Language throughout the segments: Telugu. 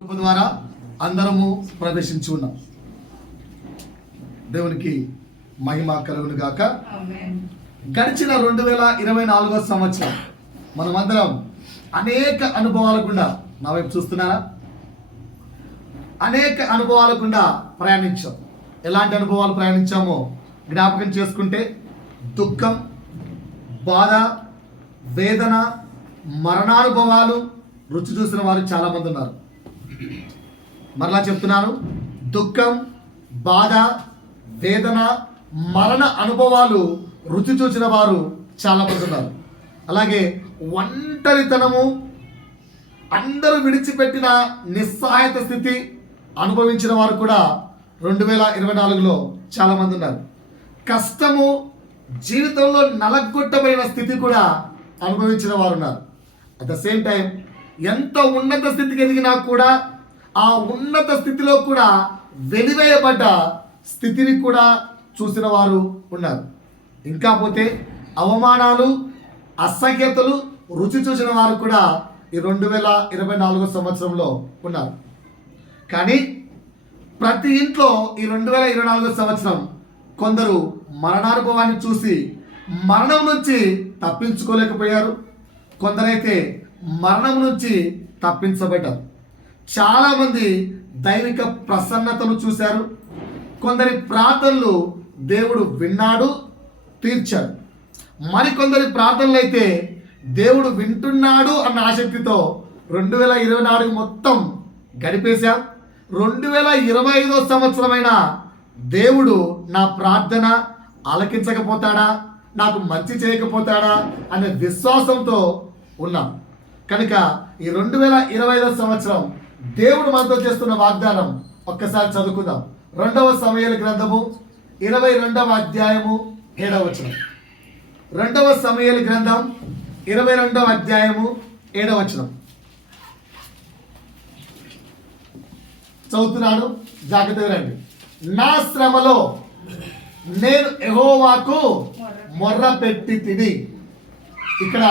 ద్వారా అందరము ప్రవేశించి ఉన్నాం. దేవునికి మహిమ కలుగును గాక. గడిచిన 2024 సంవత్సరం మనమందరం అనేక అనుభవాల గుండా, నా వైపు చూస్తున్నారా, అనేక అనుభవాల గుండా ప్రయాణించాం. ఎలాంటి అనుభవాలు ప్రయాణించామో జ్ఞాపకం చేసుకుంటే దుఃఖం, బాధ, వేదన, మరణానుభవాలు రుచి చూసిన వారు చాలామంది ఉన్నారు. మరలా చెప్తున్నాను, దుఃఖం, బాధ, వేదన, మరణ అనుభవాలు రుచి చూసిన వారు చాలామంది ఉన్నారు. అలాగే ఒంటరితనము, అందరూ విడిచిపెట్టిన నిస్సహాయత స్థితి అనుభవించిన వారు కూడా 2024లో చాలామంది ఉన్నారు. కష్టము, జీవితంలో నలగొట్టబడిన స్థితి కూడా అనుభవించిన వారు ఉన్నారు. అట్ ద సేమ్ టైం ఎంత ఉన్నత స్థితికి ఎదిగినా కూడా ఆ ఉన్నత స్థితిలో కూడా వెలివేయబడ్డ స్థితిని కూడా చూసిన వారు ఉన్నారు. ఇంకా పోతే అవమానాలు, అసహ్యతలు రుచి చూసిన వారు కూడా ఈ 2024 సంవత్సరంలో ఉన్నారు. కానీ ప్రతి ఇంట్లో ఈ 2024 సంవత్సరం కొందరు మరణానుభవాన్ని చూసి మరణం నుంచి తప్పించుకోలేకపోయారు. కొందరైతే మరణం నుంచి తప్పించబడ్డారు. చాలామంది దైవిక ప్రసన్నతను చూశారు. కొందరి ప్రార్థనలు దేవుడు విన్నాడు, తీర్చాడు. మరికొందరి ప్రార్థనలు అయితే దేవుడు వింటున్నాడు అన్న ఆసక్తితో 2024 మొత్తం గడిపేశాం. 2025 సంవత్సరమైన దేవుడు నా ప్రార్థన ఆలకించకపోతాడా, నాకు మంచి చేయకపోతాడా అనే విశ్వాసంతో ఉన్నాం. కనుక ఈ 2025 సంవత్సరం దేవుడు మనతో చేస్తున్న వాగ్దానం ఒక్కసారి చదువుకుందాం. 2వ సమూయేలు గ్రంథము 22వ అధ్యాయము 7వ వచనం. 2వ సమూయేలు గ్రంథం 22వ అధ్యాయము 7వ వచనం చదువుతున్నాను, జాగ్రత్తగా రండి. నా శ్రమలో నేను యెహోవాకు మొర్ర పెట్టి తిని. ఇక్కడ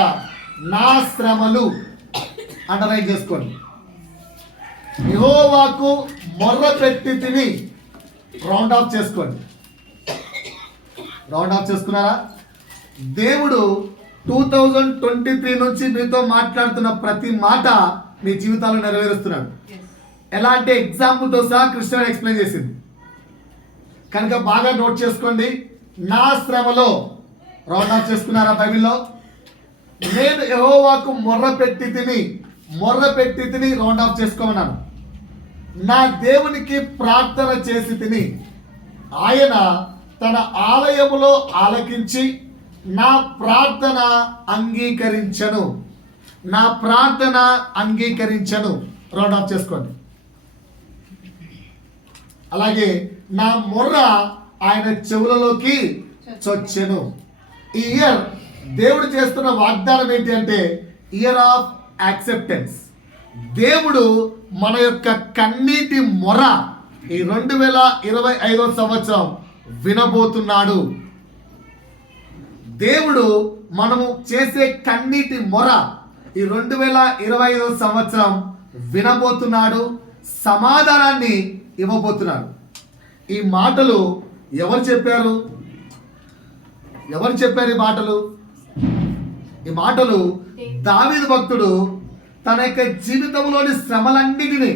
నా శ్రమలు అండర్లైన్ చేసుకోండి. యెహోవాకు మొర్ర పెట్టి తిని రౌండ్ ఆఫ్ చేసుకోండి. రౌండ్ ఆఫ్ చేసుకున్నారా? దేవుడు 2023 నుంచి మీతో మాట్లాడుతున్న ప్రతి మాట మీ జీవితాల్లో నెరవేరుస్తున్నాడు. ఎలాంటి ఎగ్జాంపుల్తో సహా కృష్ణ ఎక్స్ప్లెయిన్ చేసింది. కనుక బాగా నోట్ చేసుకోండి. నా శ్రమలో రౌండ్ ఆఫ్ చేసుకున్నారా? బైబిల్లో నేను యెహోవాకు మొర్ర పెట్టి తిని రౌండ్ ఆఫ్ చేసుకోమన్నాను. నా దేవునికి ప్రార్థన చేసి తిని ఆయన తన ఆలయములో ఆలకించి నా ప్రార్థన అంగీకరించను. రౌండ్ ఆఫ్ చేసుకోండి. అలాగే నా మొర్ర ఆయన చెవులలోకి చొచ్చెను. ఈ ఇయర్ దేవుడు చేస్తున్న వాగ్దానం ఏంటి అంటే ఇయర్ ఆఫ్ యాక్సెప్టెన్స్. దేవుడు మన యొక్క కన్నీటి మొర ఈ 2025 సంవత్సరం వినబోతున్నాడు. దేవుడు మనము చేసే కన్నీటి మొర ఈ 2025 సంవత్సరం వినబోతున్నాడు. సమాధానాన్ని ఇవ్వబోతున్నాడు. ఈ మాటలు ఎవరు చెప్పారు? ఈ మాటలు దావీదు భక్తుడు తన యొక్క జీవితంలోని శ్రమలన్నిటినీ,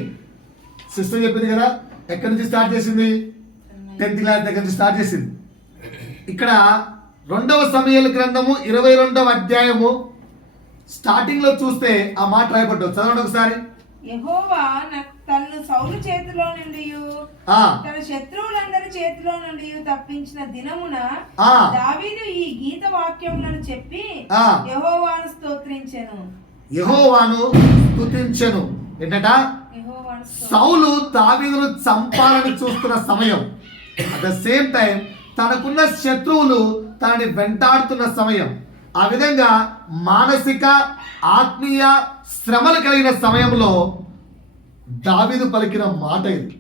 సిస్టర్ చెప్పింది కదా, ఎక్కడి నుంచి స్టార్ట్ చేసింది? 10th క్లాస్ దగ్గర నుంచి స్టార్ట్ చేసింది. ఇక్కడ 2వ సమూయేలు గ్రంథము 22వ అధ్యాయము స్టార్టింగ్ లో చూస్తే ఆ మాట రాయబడ్డది. చదవండి ఒకసారి. యెహోవా తన్ను సౌలు చేతిలో నుండి తన శత్రువులందరి చేతిలో నుండి తప్పించిన దినమున దావీదు ఈ గీత వాక్యములను చెప్పి యెహోవాను స్తుతించెను. ఏంటట? సౌలు దావీదును చంపాలని చూస్తున్న సమయం, అట్ ద సేమ్ టైం తనకున్న శత్రువులు తనని వెంటాడుతున్న సమయం. ఆ విధంగా మానసిక, ఆత్మీయ శ్రమలు కలిగిన సమయంలో దావీదు పలికిన మాట ఇది.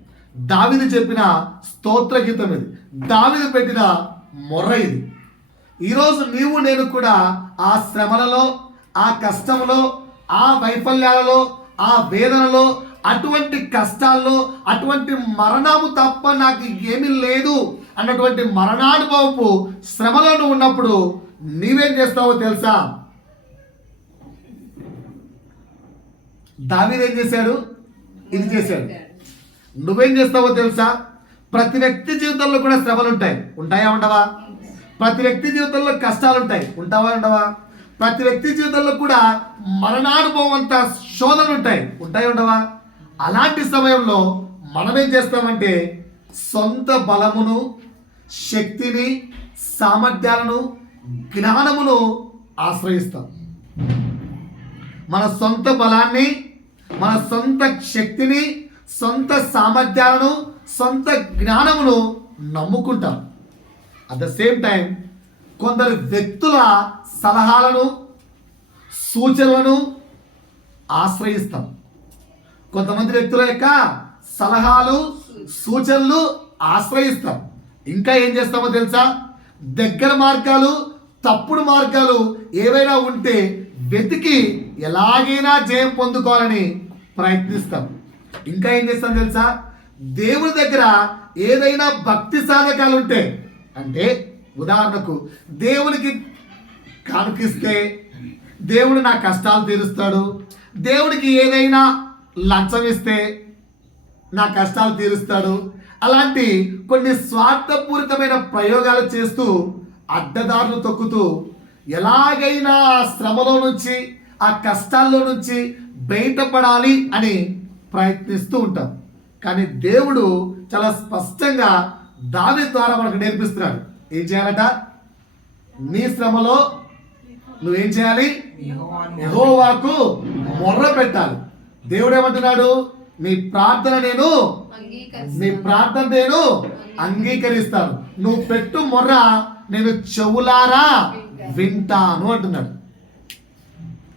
దావీదు చెప్పిన స్తోత్ర గీతం ఇది. దావీదు పెట్టిన మొర్ర ఇది. ఈరోజు నీవు నేను కూడా ఆ శ్రమలలో, ఆ కష్టంలో, ఆ వైఫల్యాలలో, ఆ వేదనలో, అటువంటి కష్టాల్లో అటువంటి మరణము తప్ప నాకు ఏమీ లేదు అన్నటువంటి మరణానుభవపు శ్రమలో నువ్వు ఉన్నప్పుడు నీవేం చేస్తావో తెలుసా? దావీదు ఏం చేశాడు? ఇది చేశాడు. నువ్వేం చేస్తావో తెలుసా? ప్రతి వ్యక్తి జీవితంలో కూడా శ్రమలు ఉంటాయి. ఉంటాయా ఉండవా? ప్రతి వ్యక్తి జీవితంలో కష్టాలు ఉంటాయి. ఉంటావా ఉండవా? ప్రతి వ్యక్తి జీవితంలో కూడా మరణానుభవం అంత శోధనలు ఉంటాయి. ఉంటాయి ఉండవా? అలాంటి సమయంలో మనం ఏం చేస్తామంటే సొంత బలమును, శక్తిని, సామర్థ్యాలను, జ్ఞానమును ఆశ్రయిస్తాం. మన సొంత బలాన్ని, మన సొంత శక్తిని, సొంత సామర్థ్యాలను, సొంత జ్ఞానమును నమ్ముకుంటాం. అట్ ద సేమ్ టైం కొందరు వ్యక్తుల సలహాలను, సూచనలను ఆశ్రయిస్తాం. కొంతమంది వ్యక్తుల యొక్క సలహాలు, సూచనలు ఆశ్రయిస్తాం. ఇంకా ఏం చేస్తామో తెలుసా? దగ్గర మార్గాలు, తప్పుడు మార్గాలు ఏవైనా ఉంటే వెతికి ఎలాగైనా జయం పొందుకోవాలని ప్రయత్నిస్తాం. ఇంకా ఏం చేస్తాం తెలుసా? దేవుని దగ్గర ఏదైనా భక్తి సాధకాలు ఉంటే, అంటే ఉదాహరణకు దేవునికి కానుకిస్తే దేవుడు నా కష్టాలు తీరుస్తాడు, దేవుడికి ఏదైనా లంచం ఇస్తే నా కష్టాలు తీరుస్తాడు, అలాంటి కొన్ని స్వార్థపూరితమైన ప్రయోగాలు చేస్తూ అడ్డదారులు తొక్కుతూ ఎలాగైనా ఆ శ్రమలో నుంచి, ఆ కష్టాల్లో నుంచి బయటపడాలి అని ప్రయత్నిస్తూ ఉంటాం. కానీ దేవుడు చాలా స్పష్టంగా దావీదు ద్వారా మనకు నేర్పిస్తున్నాడు. ఏం చేయాలట? నీ శ్రమలో నువ్వేం చేయాలి? యెహోవాకు మొర్ర పెట్టాలి. దేవుడు ఏమంటున్నాడు? నీ ప్రార్థన నేను అంగీకరిస్తాను, నువ్వు పెట్టు మొర్ర నేను చెవులారా వింటాను అంటున్నాడు.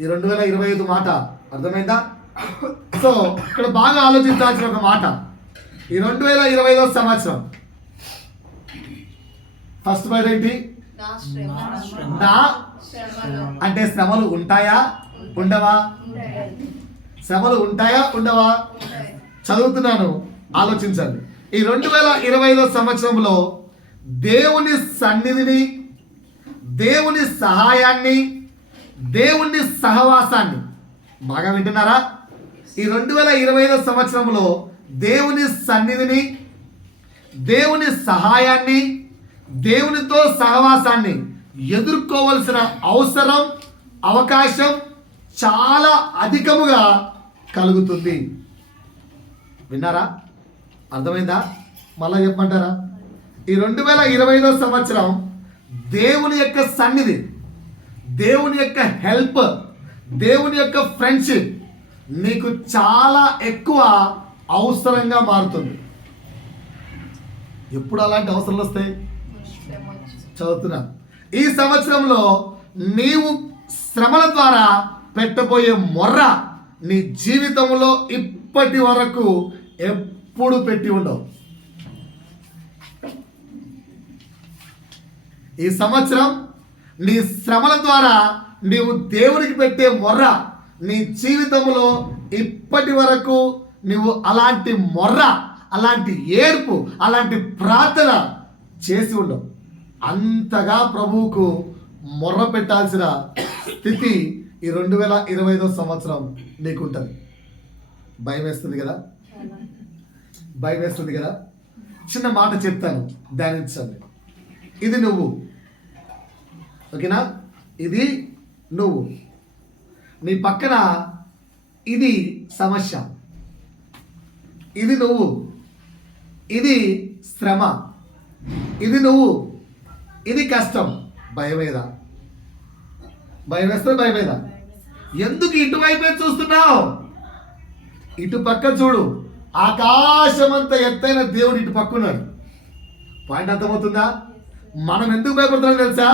ఈ 2025 మాట అర్థమైందా? సో ఇక్కడ బాగా ఆలోచించాల్సిన ఒక మాట. ఈ 2025 సంవత్సరం ఫస్ట్ వర్డ్ ఏంటి? నా అంటే శ్రమలు ఉంటాయా ఉండవా? శ్రమలు ఉంటాయా ఉండవా? చదువుతున్నాను, ఆలోచించండి. ఈ 2025 సంవత్సరంలో దేవుని సన్నిధిని, దేవుని సహాయాన్ని, దేవుని సహవాసాన్ని బాగా వింటున్నారా? ఈ 2025 సంవత్సరంలో దేవుని సన్నిధిని, దేవుని సహాయాన్ని, దేవునితో సహవాసాన్ని ఎదుర్కోవలసిన అవసరం, అవకాశం చాలా అధికముగా కలుగుతుంది. విన్నారా? అర్థమైందా? మళ్ళా చెప్పమంటారా? ఈ 2025 సంవత్సరం దేవుని యొక్క సన్నిధి, దేవుని యొక్క హెల్ప్, దేవుని యొక్క ఫ్రెండ్షిప్ నీకు చాలా ఎక్కువ అవసరంగా మారుతుంది. ఎప్పుడు అలాంటి అవసరాలు వస్తాయి? చదువుతున్నా. ఈ సంవత్సరంలో నీవు శ్రమల ద్వారా పెట్టబోయే మొర్ర నీ జీవితంలో ఇప్పటి వరకు ఎప్పుడు పెట్టి ఉండవు. ఈ సంవత్సరం నీ శ్రమల ద్వారా నీవు దేవునికి పెట్టే మొర్ర నీ జీవితంలో ఇప్పటి వరకు నువ్వు అలాంటి మొర్ర, అలాంటి ఏడ్పు, అలాంటి ప్రార్థన చేసి ఉండవు. అంతగా ప్రభువుకు మొర్ర పెట్టాల్సిన స్థితి ఈ 2025 సంవత్సరం నీకుంటుంది. భయం వేస్తుంది కదా? భయం వేస్తుంది కదా? చిన్న మాట చెప్తాను, ధ్యానించండి. ఇది నువ్వు, ఓకేనా? ఇది నువ్వు. నీ పక్కన ఇది సమస్య, ఇది నువ్వు, ఇది శ్రమ, ఇది నువ్వు, ఇది కష్టం. భయమేదా? భయం వేస్తే భయమేదా? ఎందుకు ఇటువైపే చూస్తున్నావు? ఇటు పక్క చూడు. ఆకాశమంత ఎత్తైన దేవుడు ఇటు పక్కున్నాడు. పాయింట్ అర్థమవుతుందా? మనం ఎందుకు భయపడుతున్నాం తెలుసా?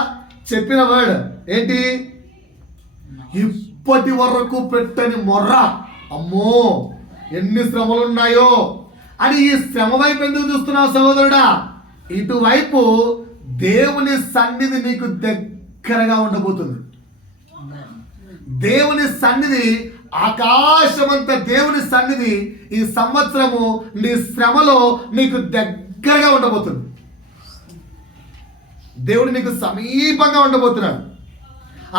చెప్పిన వర్డ్ ఏంటి? ఇప్పటి వరకు పెట్టని మొర్ర, అమ్మో ఎన్ని శ్రమలు ఉన్నాయో అని. ఈ శ్రమ వైపు ఎందుకు చూస్తున్నావు సహోదరుడా? ఇటువైపు దేవుని సన్నిధి నీకు దగ్గరగా ఉండబోతుంది. దేవుని సన్నిధి ఆకాశమంత దేవుని సన్నిధి ఈ సంవత్సరము నీ శ్రమలో నీకు దగ్గరగా ఉండబోతుంది. దేవుడు నీకు సమీపంగా ఉండబోతున్నాడు.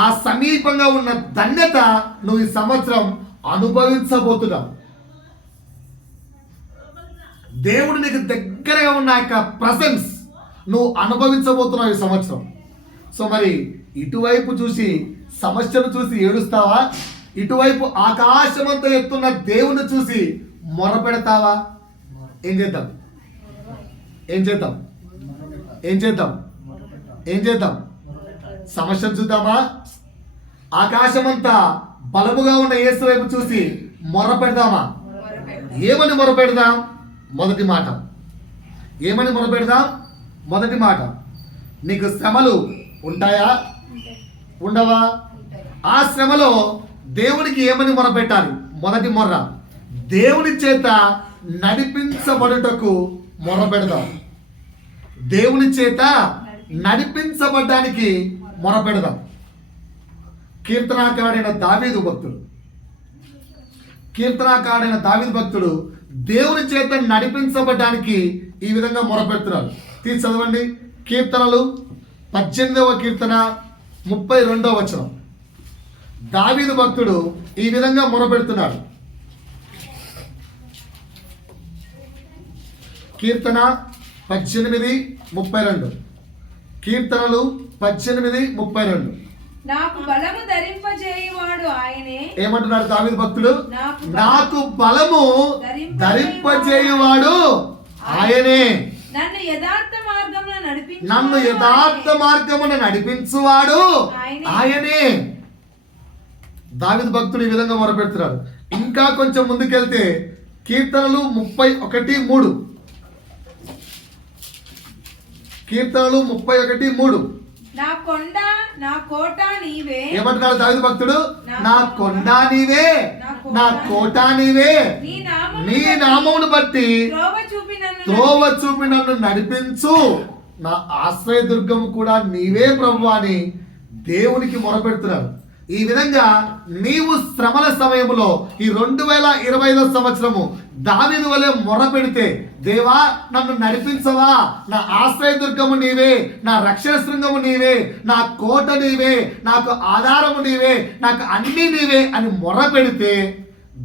ఆ సమీపంగా ఉన్న ధన్యత నువ్వు ఈ సంవత్సరం అనుభవించబోతున్నావు. దేవుడు నీకు దగ్గరగా ఉన్న యొక్క ప్రెసెన్స్ నువ్వు అనుభవించబోతున్నావు ఈ సంవత్సరం. సో మరి ఇటువైపు చూసి సమస్యను చూసి ఏడుస్తావా? ఇటువైపు ఆకాశమంతా ఎత్తున్న దేవుని చూసి మొరపెడతావా? ఏం చేద్దాం? ఏం చేద్దాం? ఏం చేద్దాం? ఏం చేద్దాం? సమస్యను చూద్దామా? ఆకాశమంతా బలముగా ఉన్న యేసు వైపు చూసి మొరపెడదామా? ఏమని మొరపెడదాం? మొదటి మాట ఏమని మొరపెడదాం? మొదటి మాట, నీకు శ్రమలు ఉంటాయా? ఉండవా? ఆ శ్రమలో దేవునికి ఏమని మొరపెట్టాలి? మొదటి మొర్ర, దేవుని చేత నడిపించబడుటకు మొరపెడదాం. దేవుని చేత నడిపించబడడానికి మొరపెడదాం. కీర్తనాకారుడైన దావీదు భక్తుడు దేవుని చేత నడిపించబడడానికి ఈ విధంగా మొరపెడుతున్నాడు. తీసి చదవండి. కీర్తనలు 18వ కీర్తన 32వ వచనం. దావీదు భక్తుడు ఈ విధంగా మొరపెడుతున్నాడు. కీర్తన 18:32. కీర్తనలు 18:32. నాకు బలము ధరింపజేయువాడు ఆయనే. ఏమంటున్నాడు దావీదు భక్తుడు? నాకు బలము ధరింపజేయువాడు ఆయనే. నన్ను యథార్థ మార్గమున నడిపించువాడు ఆయనే. దావీదు భక్తుడు ఈ విధంగా మొరపెడుతున్నాడు. ఇంకా కొంచెం ముందుకెళ్తే కీర్తనలు 31:3. కీర్తనలు 31:3. నా కొండ నా కోట నీవే. ఏమంటున్నాడు దావీదు భక్తుడు? నా కొండ నీవే, నా కోట నీవే. నీ నామమును బట్టి త్రోవ చూపి నన్ను నడిపించు. నా ఆశ్రయదుర్గం కూడా నీవే ప్రభువా అని దేవునికి మొరపెడుతున్నాడు. ఈ విధంగా నీవు శ్రమల సమయంలో ఈ 2025 సంవత్సరము దావీదు వలె మొరపెడితే, దేవా నన్ను నడిపించవా, నా ఆశ్రయదుర్గము నీవే, నా రక్షణ శృంగము నీవే, నా కోట నీవే, నాకు ఆధారము నీవే, నాకు అన్నీ నీవే అని మొరపెడితే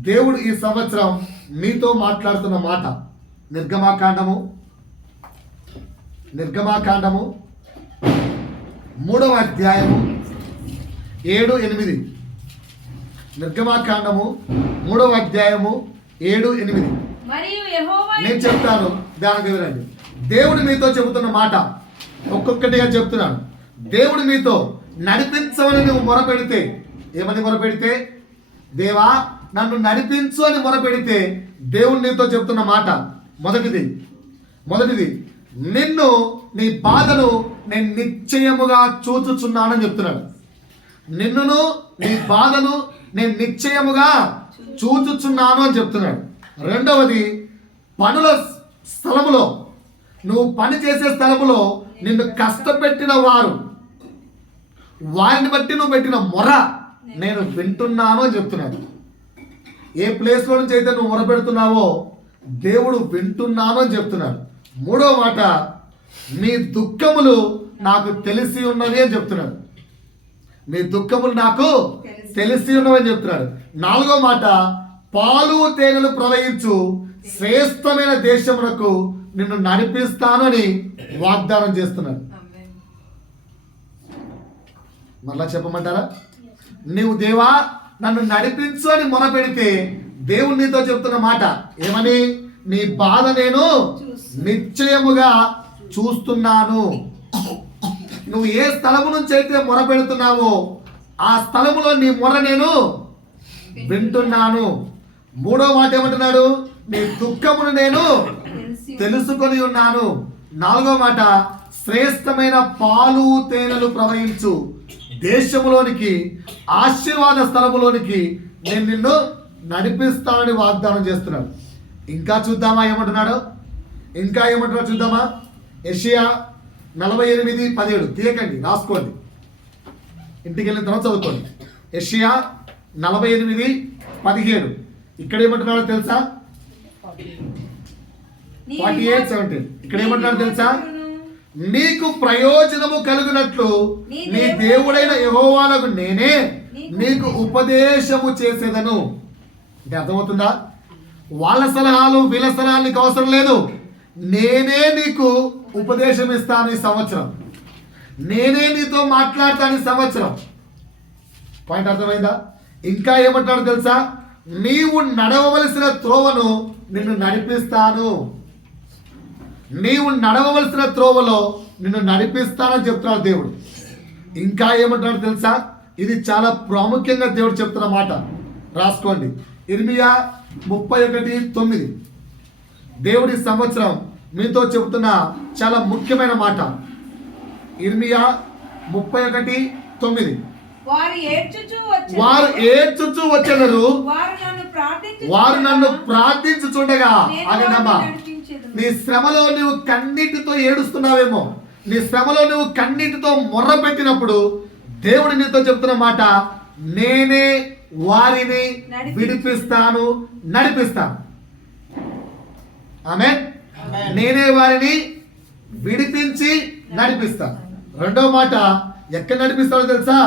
దేవుడు ఈ సంవత్సరం మీతో మాట్లాడుతున్న మాట. నిర్గమాకాండము 3వ అధ్యాయము 7-8. నిర్గమాకాండము 3వ అధ్యాయము 7-8. నేను చెప్తాను, దానికి వినండి. దేవుడు మీతో చెబుతున్న మాట ఒక్కొక్కటిగా చెప్తున్నాను. దేవుడు మీతో నడిపించమని నువ్వు మొరపెడితే, ఏమని మొరపెడితే? దేవా నన్ను నడిపించు అని మొరపెడితే దేవుడు నీతో చెప్తున్న మాట మొదటిది నిన్ను, నీ బాధను నేను నిశ్చయముగా చూచుచున్నానని చెప్తున్నాడు. నిన్నును నీ బాధను నేను నిశ్చయముగా చూచుచున్నాను అని చెప్తున్నాడు. రెండవది, పనుల స్థలములో, నువ్వు పని చేసే స్థలములో నిన్ను కష్టపెట్టిన వారిని బట్టి నువ్వు పెట్టిన మొర నేను వింటున్నాను అని చెప్తున్నాడు. ఏ ప్లేస్లో నుంచి అయితే నువ్వు మొర పెడుతున్నావో దేవుడు వింటున్నాను అని చెప్తున్నాడు. మూడో మాట, మీ దుఃఖములు నాకు తెలిసి ఉన్నవి అని చెప్తున్నాడు. మీ దుఃఖములు నాకు తెలిసి ఉన్నవని చెప్తున్నాడు. నాలుగో మాట, పాలు తేనెలు ప్రవహించు శ్రేష్టమైన దేశమునకు నిన్ను నడిపిస్తాను అని వాగ్దానం చేస్తున్నాడు. మరలా చెప్పమంటారా? నీవు దేవా నన్ను నడిపించు అని మొరపెడితే దేవుడు నీతో చెప్తున్న మాట ఏమని? నీ బాధ నేను నిశ్చయముగా చూస్తున్నాను. నువ్వు ఏ స్థలము నుంచి అయితే మొర పెడుతున్నావో ఆ స్థలములో నీ మొర నేను వింటున్నాను. మూడో మాట ఏమంటున్నాడు? నీ దుఃఖమును నేను తెలుసుకొని ఉన్నాను. నాలుగో మాట, శ్రేష్టమైన పాలు తేనెలు ప్రవహించు దేశములోనికి, ఆశీర్వాద స్థలములోనికి నేను నిన్ను నడిపిస్తానని వాగ్దానం చేస్తున్నాడు. ఇంకా చూద్దామా ఏమంటున్నాడు? ఇంకా ఏమంటున్నాడు చూద్దామా? యెషయా 48:17 తీయకండి, రాసుకోండి, ఇంటికి వెళ్ళిన తర్వాత చదువుకోండి. యెషయా 48:17. 17. ఇక్కడ ఏమంటున్నాడో తెలుసా? 48:17. ఇక్కడ ఏమంటున్నాడో తెలుసా? నీకు ప్రయోజనము కలుగునట్లు నీ దేవుడైన యెహోవాకు నేనే నీకు ఉపదేశము చేసేదను. అంటే అర్థమవుతుందా? వాళ్ళ సలహాలు వీళ్ళ సలహాలు నీకు అవసరం లేదు. నేనే నీకు ఉపదేశం ఇస్తాను ఈ సంవత్సరం. నేనే నీతో మాట్లాడతాను ఈ సంవత్సరం. పాయింట్ అర్థమైందా? ఇంకా ఏమంటాడు తెలుసా? నీవు నడవవలసిన త్రోవను నిన్ను నడిపిస్తాను. నీవు నడవవలసిన త్రోవలో నిన్ను నడిపిస్తానని చెప్తున్నాడు దేవుడు. ఇంకా ఏమంటాడు తెలుసా? ఇది చాలా ప్రాముఖ్యంగా దేవుడు చెప్తున్న మాట, రాసుకోండి. ఇర్మియా 31:9. దేవుడి సంవత్సరం మీతో చెబుతున్న చాలా ముఖ్యమైన మాట. ఇర్మియా 31:9. వారు ఏడ్చుచూ వచ్చెదరు, వారు నన్ను ప్రార్థించుచుండగా. అదేనమ్మా, నీ శ్రమలో నువ్వు కన్నీటితో ఏడుస్తున్నావేమో, నీ శ్రమలో నువ్వు కన్నీటితో మొర్ర పెట్టినప్పుడు దేవుడు నీతో చెప్తున్న మాట, నేనే వారిని విడిపిస్తాను, నడిపిస్తాను. ఆమేన్. నేనే వారిని విడిపించి నడిపిస్తాను. రెండో మాట, ఎక్కడ నడిపిస్తాడో తెలుసా?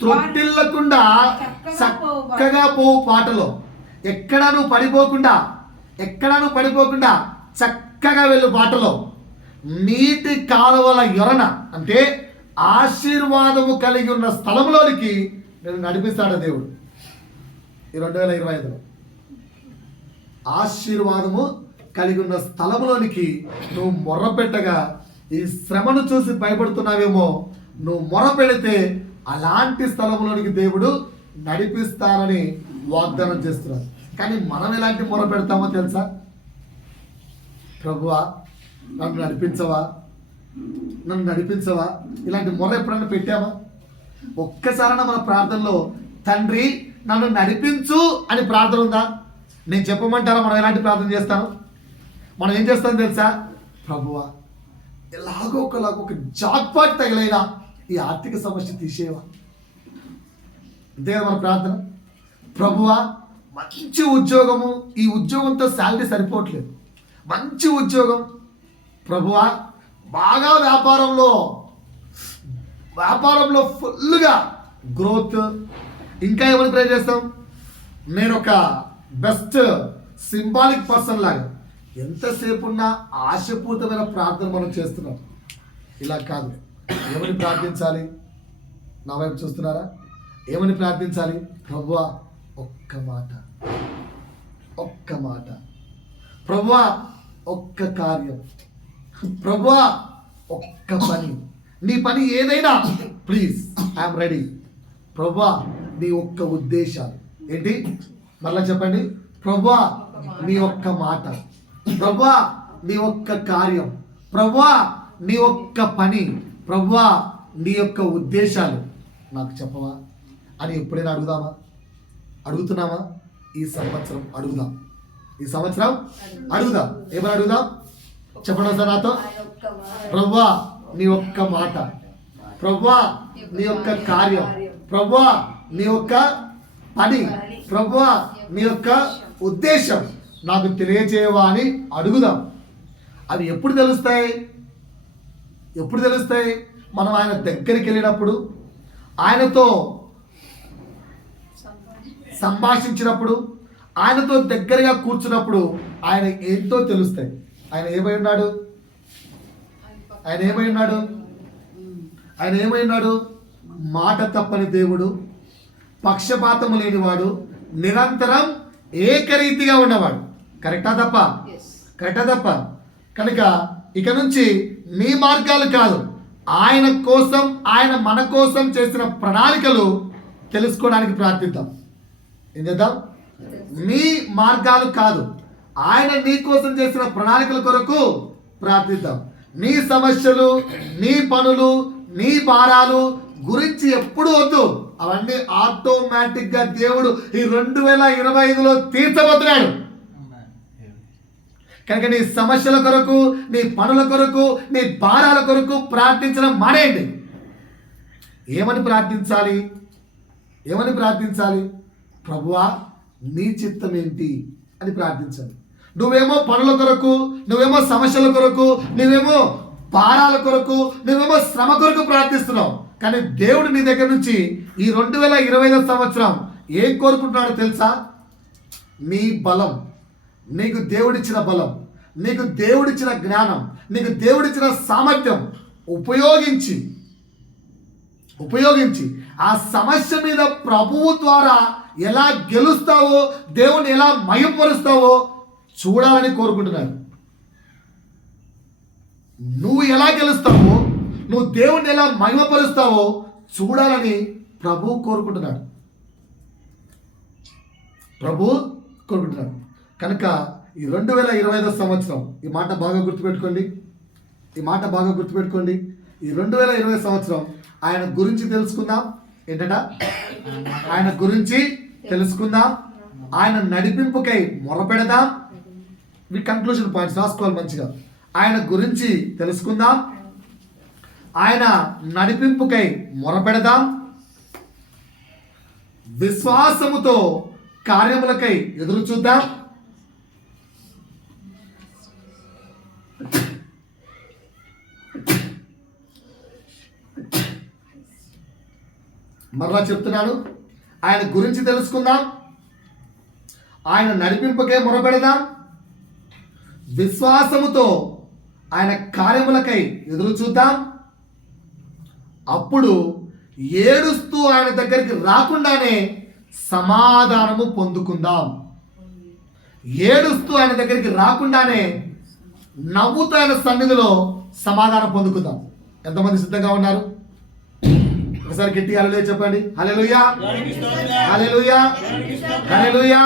త్రొట్టిల్లకుండా చక్కగా పోవు పాటలో. ఎక్కడ నువ్వు పడిపోకుండా చక్కగా వెళ్ళు బాటలో. నీటి కాలువల యొరన, అంటే ఆశీర్వాదము కలిగి ఉన్న స్థలంలోనికి నేను నడిపిస్తాడు దేవుడు. ఈ 2025లో ఆశీర్వాదము కలిగి ఉన్న స్థలంలోనికి నువ్వు మొర్ర పెట్టగా, ఈ శ్రమను చూసి భయపడుతున్నావేమో, నువ్వు మొర్ర పెడితే అలాంటి స్థలంలోనికి దేవుడు నడిపిస్తానని వాగ్దానం చేస్తున్నాడు. కానీ మనం ఎలాంటి మొర పెడతామో తెలుసా? ప్రభువా నన్ను నడిపించవా, ఇలాంటి మొర ఎప్పుడైనా పెట్టామా? ఒక్కసారైనా మన ప్రార్థనలో తండ్రి నన్ను నడిపించు అని ప్రార్థన ఉందా? నేను చెప్పమంటారా మనం ఎలాంటి ప్రార్థన చేస్తాను? మనం ఏం చేస్తాం తెలుసా? ప్రభువా ఎలాగో ఒక జాక్పాట్ తగిలైనా ఈ ఆర్థిక సమస్య తీసేవా. అంతే కదా మన ప్రార్థన. ప్రభువా మంచి ఉద్యోగము, ఈ ఉద్యోగంతో శాలరీ సరిపోవట్లేదు, మంచి ఉద్యోగం. ప్రభువా బాగా వ్యాపారంలో ఫుల్గా గ్రోత్. ఇంకా ఏమని ప్రే చేస్తాం? నేను ఒక బెస్ట్ సింబాలిక్ పర్సన్ లాగా ఎంతసేపు ఉన్న ఆశపూర్తమైన ప్రార్థన మనం చేస్తున్నాం. ఇలా కాదు. ఏమని ప్రార్థించాలి? నా వైపు చూస్తున్నారా? ఏమని ప్రార్థించాలి? ప్రభువా ఒక్క మాట, ప్రభువా ఒక్క కార్యం, ప్రభువా ఒక్క పని, నీ పని ఏదైనా ప్లీజ్ ఐఎమ్ రెడీ. ప్రభువా నీ ఒక్క ఉద్దేశాలు ఏంటి? మళ్ళా చెప్పండి. ప్రభువా నీ ఒక్క మాట, ప్రభువా నీ ఒక్క కార్యం, ప్రభువా నీ ఒక్క పని, ప్రభువా నీ యొక్క ఉద్దేశాలు నాకు చెప్పవా అని ఎప్పుడైనా అడుగుతున్నామా? ఈ సంవత్సరం అడుగుదాం. ఏమని అడుగుదాం? చెప్పండి సార్ నాతో. ప్రభువా నీ ఒక్క మాట, ప్రభువా నీ యొక్క కార్యం, ప్రభువా నీ యొక్క పని, ప్రభువా నీ యొక్క ఉద్దేశం నాకు తెలియజేయవా అని అడుగుదాం. అవి ఎప్పుడు తెలుస్తాయి? మనం ఆయన దగ్గరికి వెళ్ళినప్పుడు, ఆయనతో సంభాషించినప్పుడు, ఆయనతో దగ్గరగా కూర్చున్నప్పుడు ఆయన ఏంటో తెలుస్తాయి. ఆయన ఏమై ఉన్నాడు? మాట తప్పని దేవుడు, పక్షపాతము లేనివాడు, నిరంతరం ఏకరీతిగా ఉన్నవాడు. కరెక్టా తప్ప? కనుక ఇక నుంచి నీ మార్గాలు కాదు, ఆయన కోసం, ఆయన మన కోసం చేసిన ప్రణాళికలు తెలుసుకోవడానికి ప్రార్థిద్దాం. ఏం చేద్దాం? నీ మార్గాలు కాదు, ఆయన నీ కోసం చేసిన ప్రణాళికల కొరకు ప్రార్థిద్దాం. నీ సమస్యలు, నీ పనులు, నీ భారాలు గురించి ఎప్పుడు వద్దు. అవన్నీ ఆటోమేటిక్గా దేవుడు ఈ 2025లో తీర్చబోతున్నాడు. కనుక నీ సమస్యల కొరకు, నీ పనుల కొరకు, నీ భారాల కొరకు ప్రార్థించడం మానేయండి. ఏమని ప్రార్థించాలి? ప్రభువా నీ చిత్తం ఏంటి అని ప్రార్థించాలి. నువ్వేమో పనుల కొరకు, నువ్వేమో సమస్యల కొరకు, నువ్వేమో భారాల కొరకు, నువ్వేమో శ్రమ కొరకు ప్రార్థిస్తున్నావు. కానీ దేవుడు నీ దగ్గర నుంచి ఈ 2025 సంవత్సరం ఏం కోరుకుంటున్నాడో తెలుసా? నీ బలం, నీకు దేవుడిచ్చిన బలం, నీకు దేవుడిచ్చిన జ్ఞానం, నీకు దేవుడిచ్చిన సామర్థ్యం ఉపయోగించి ఆ సమస్య మీద ప్రభువు ద్వారా ఎలా గెలుస్తావో, దేవుని ఎలా మహిమపరుస్తావో చూడాలని కోరుకుంటున్నాడు. నువ్వు ఎలా గెలుస్తావో, నువ్వు దేవుణ్ణి ఎలా మహిమపరుస్తావో చూడాలని ప్రభువు కోరుకుంటున్నాడు. కనుక ఈ 2025 సంవత్సరం ఈ మాట బాగా గుర్తుపెట్టుకోండి. ఈ 2020 సంవత్సరం ఆయన గురించి తెలుసుకుందాం. ఏంటట? ఆయన గురించి తెలుసుకుందాం. ఆయన నడిపింపుకై మొరపెడదాం. మీ కన్క్లూజన్ పాయింట్స్ రాసుకోవాలి మంచిగా. ఆయన గురించి తెలుసుకుందాం, ఆయన నడిపింపుకై మొరపెడదాం, విశ్వాసముతో కార్యములకై ఎదురు చూద్దాం, మరలా చెప్తున్నాను, ఆయన గురించి తెలుసుకుందాం, ఆయన నడిపింపుకై మొరపెడదాం, విశ్వాసముతో ఆయన కార్యములకై ఎదురు చూద్దాం. అప్పుడు ఏడుస్తూ ఆయన దగ్గరికి రాకుండానే సమాధానము పొందుకుందాం. ఏడుస్తూ ఆయన దగ్గరికి రాకుండానే నవ్వుతూ ఆయన సన్నిధిలో సమాధానం పొందుకుందాం. ఎంతమంది సిద్ధంగా ఉన్నారు? ఒకసారి గట్టి హల్లెలూయా చెప్పండి. హల్లెలూయా, హల్లెలూయా, హల్లెలూయా.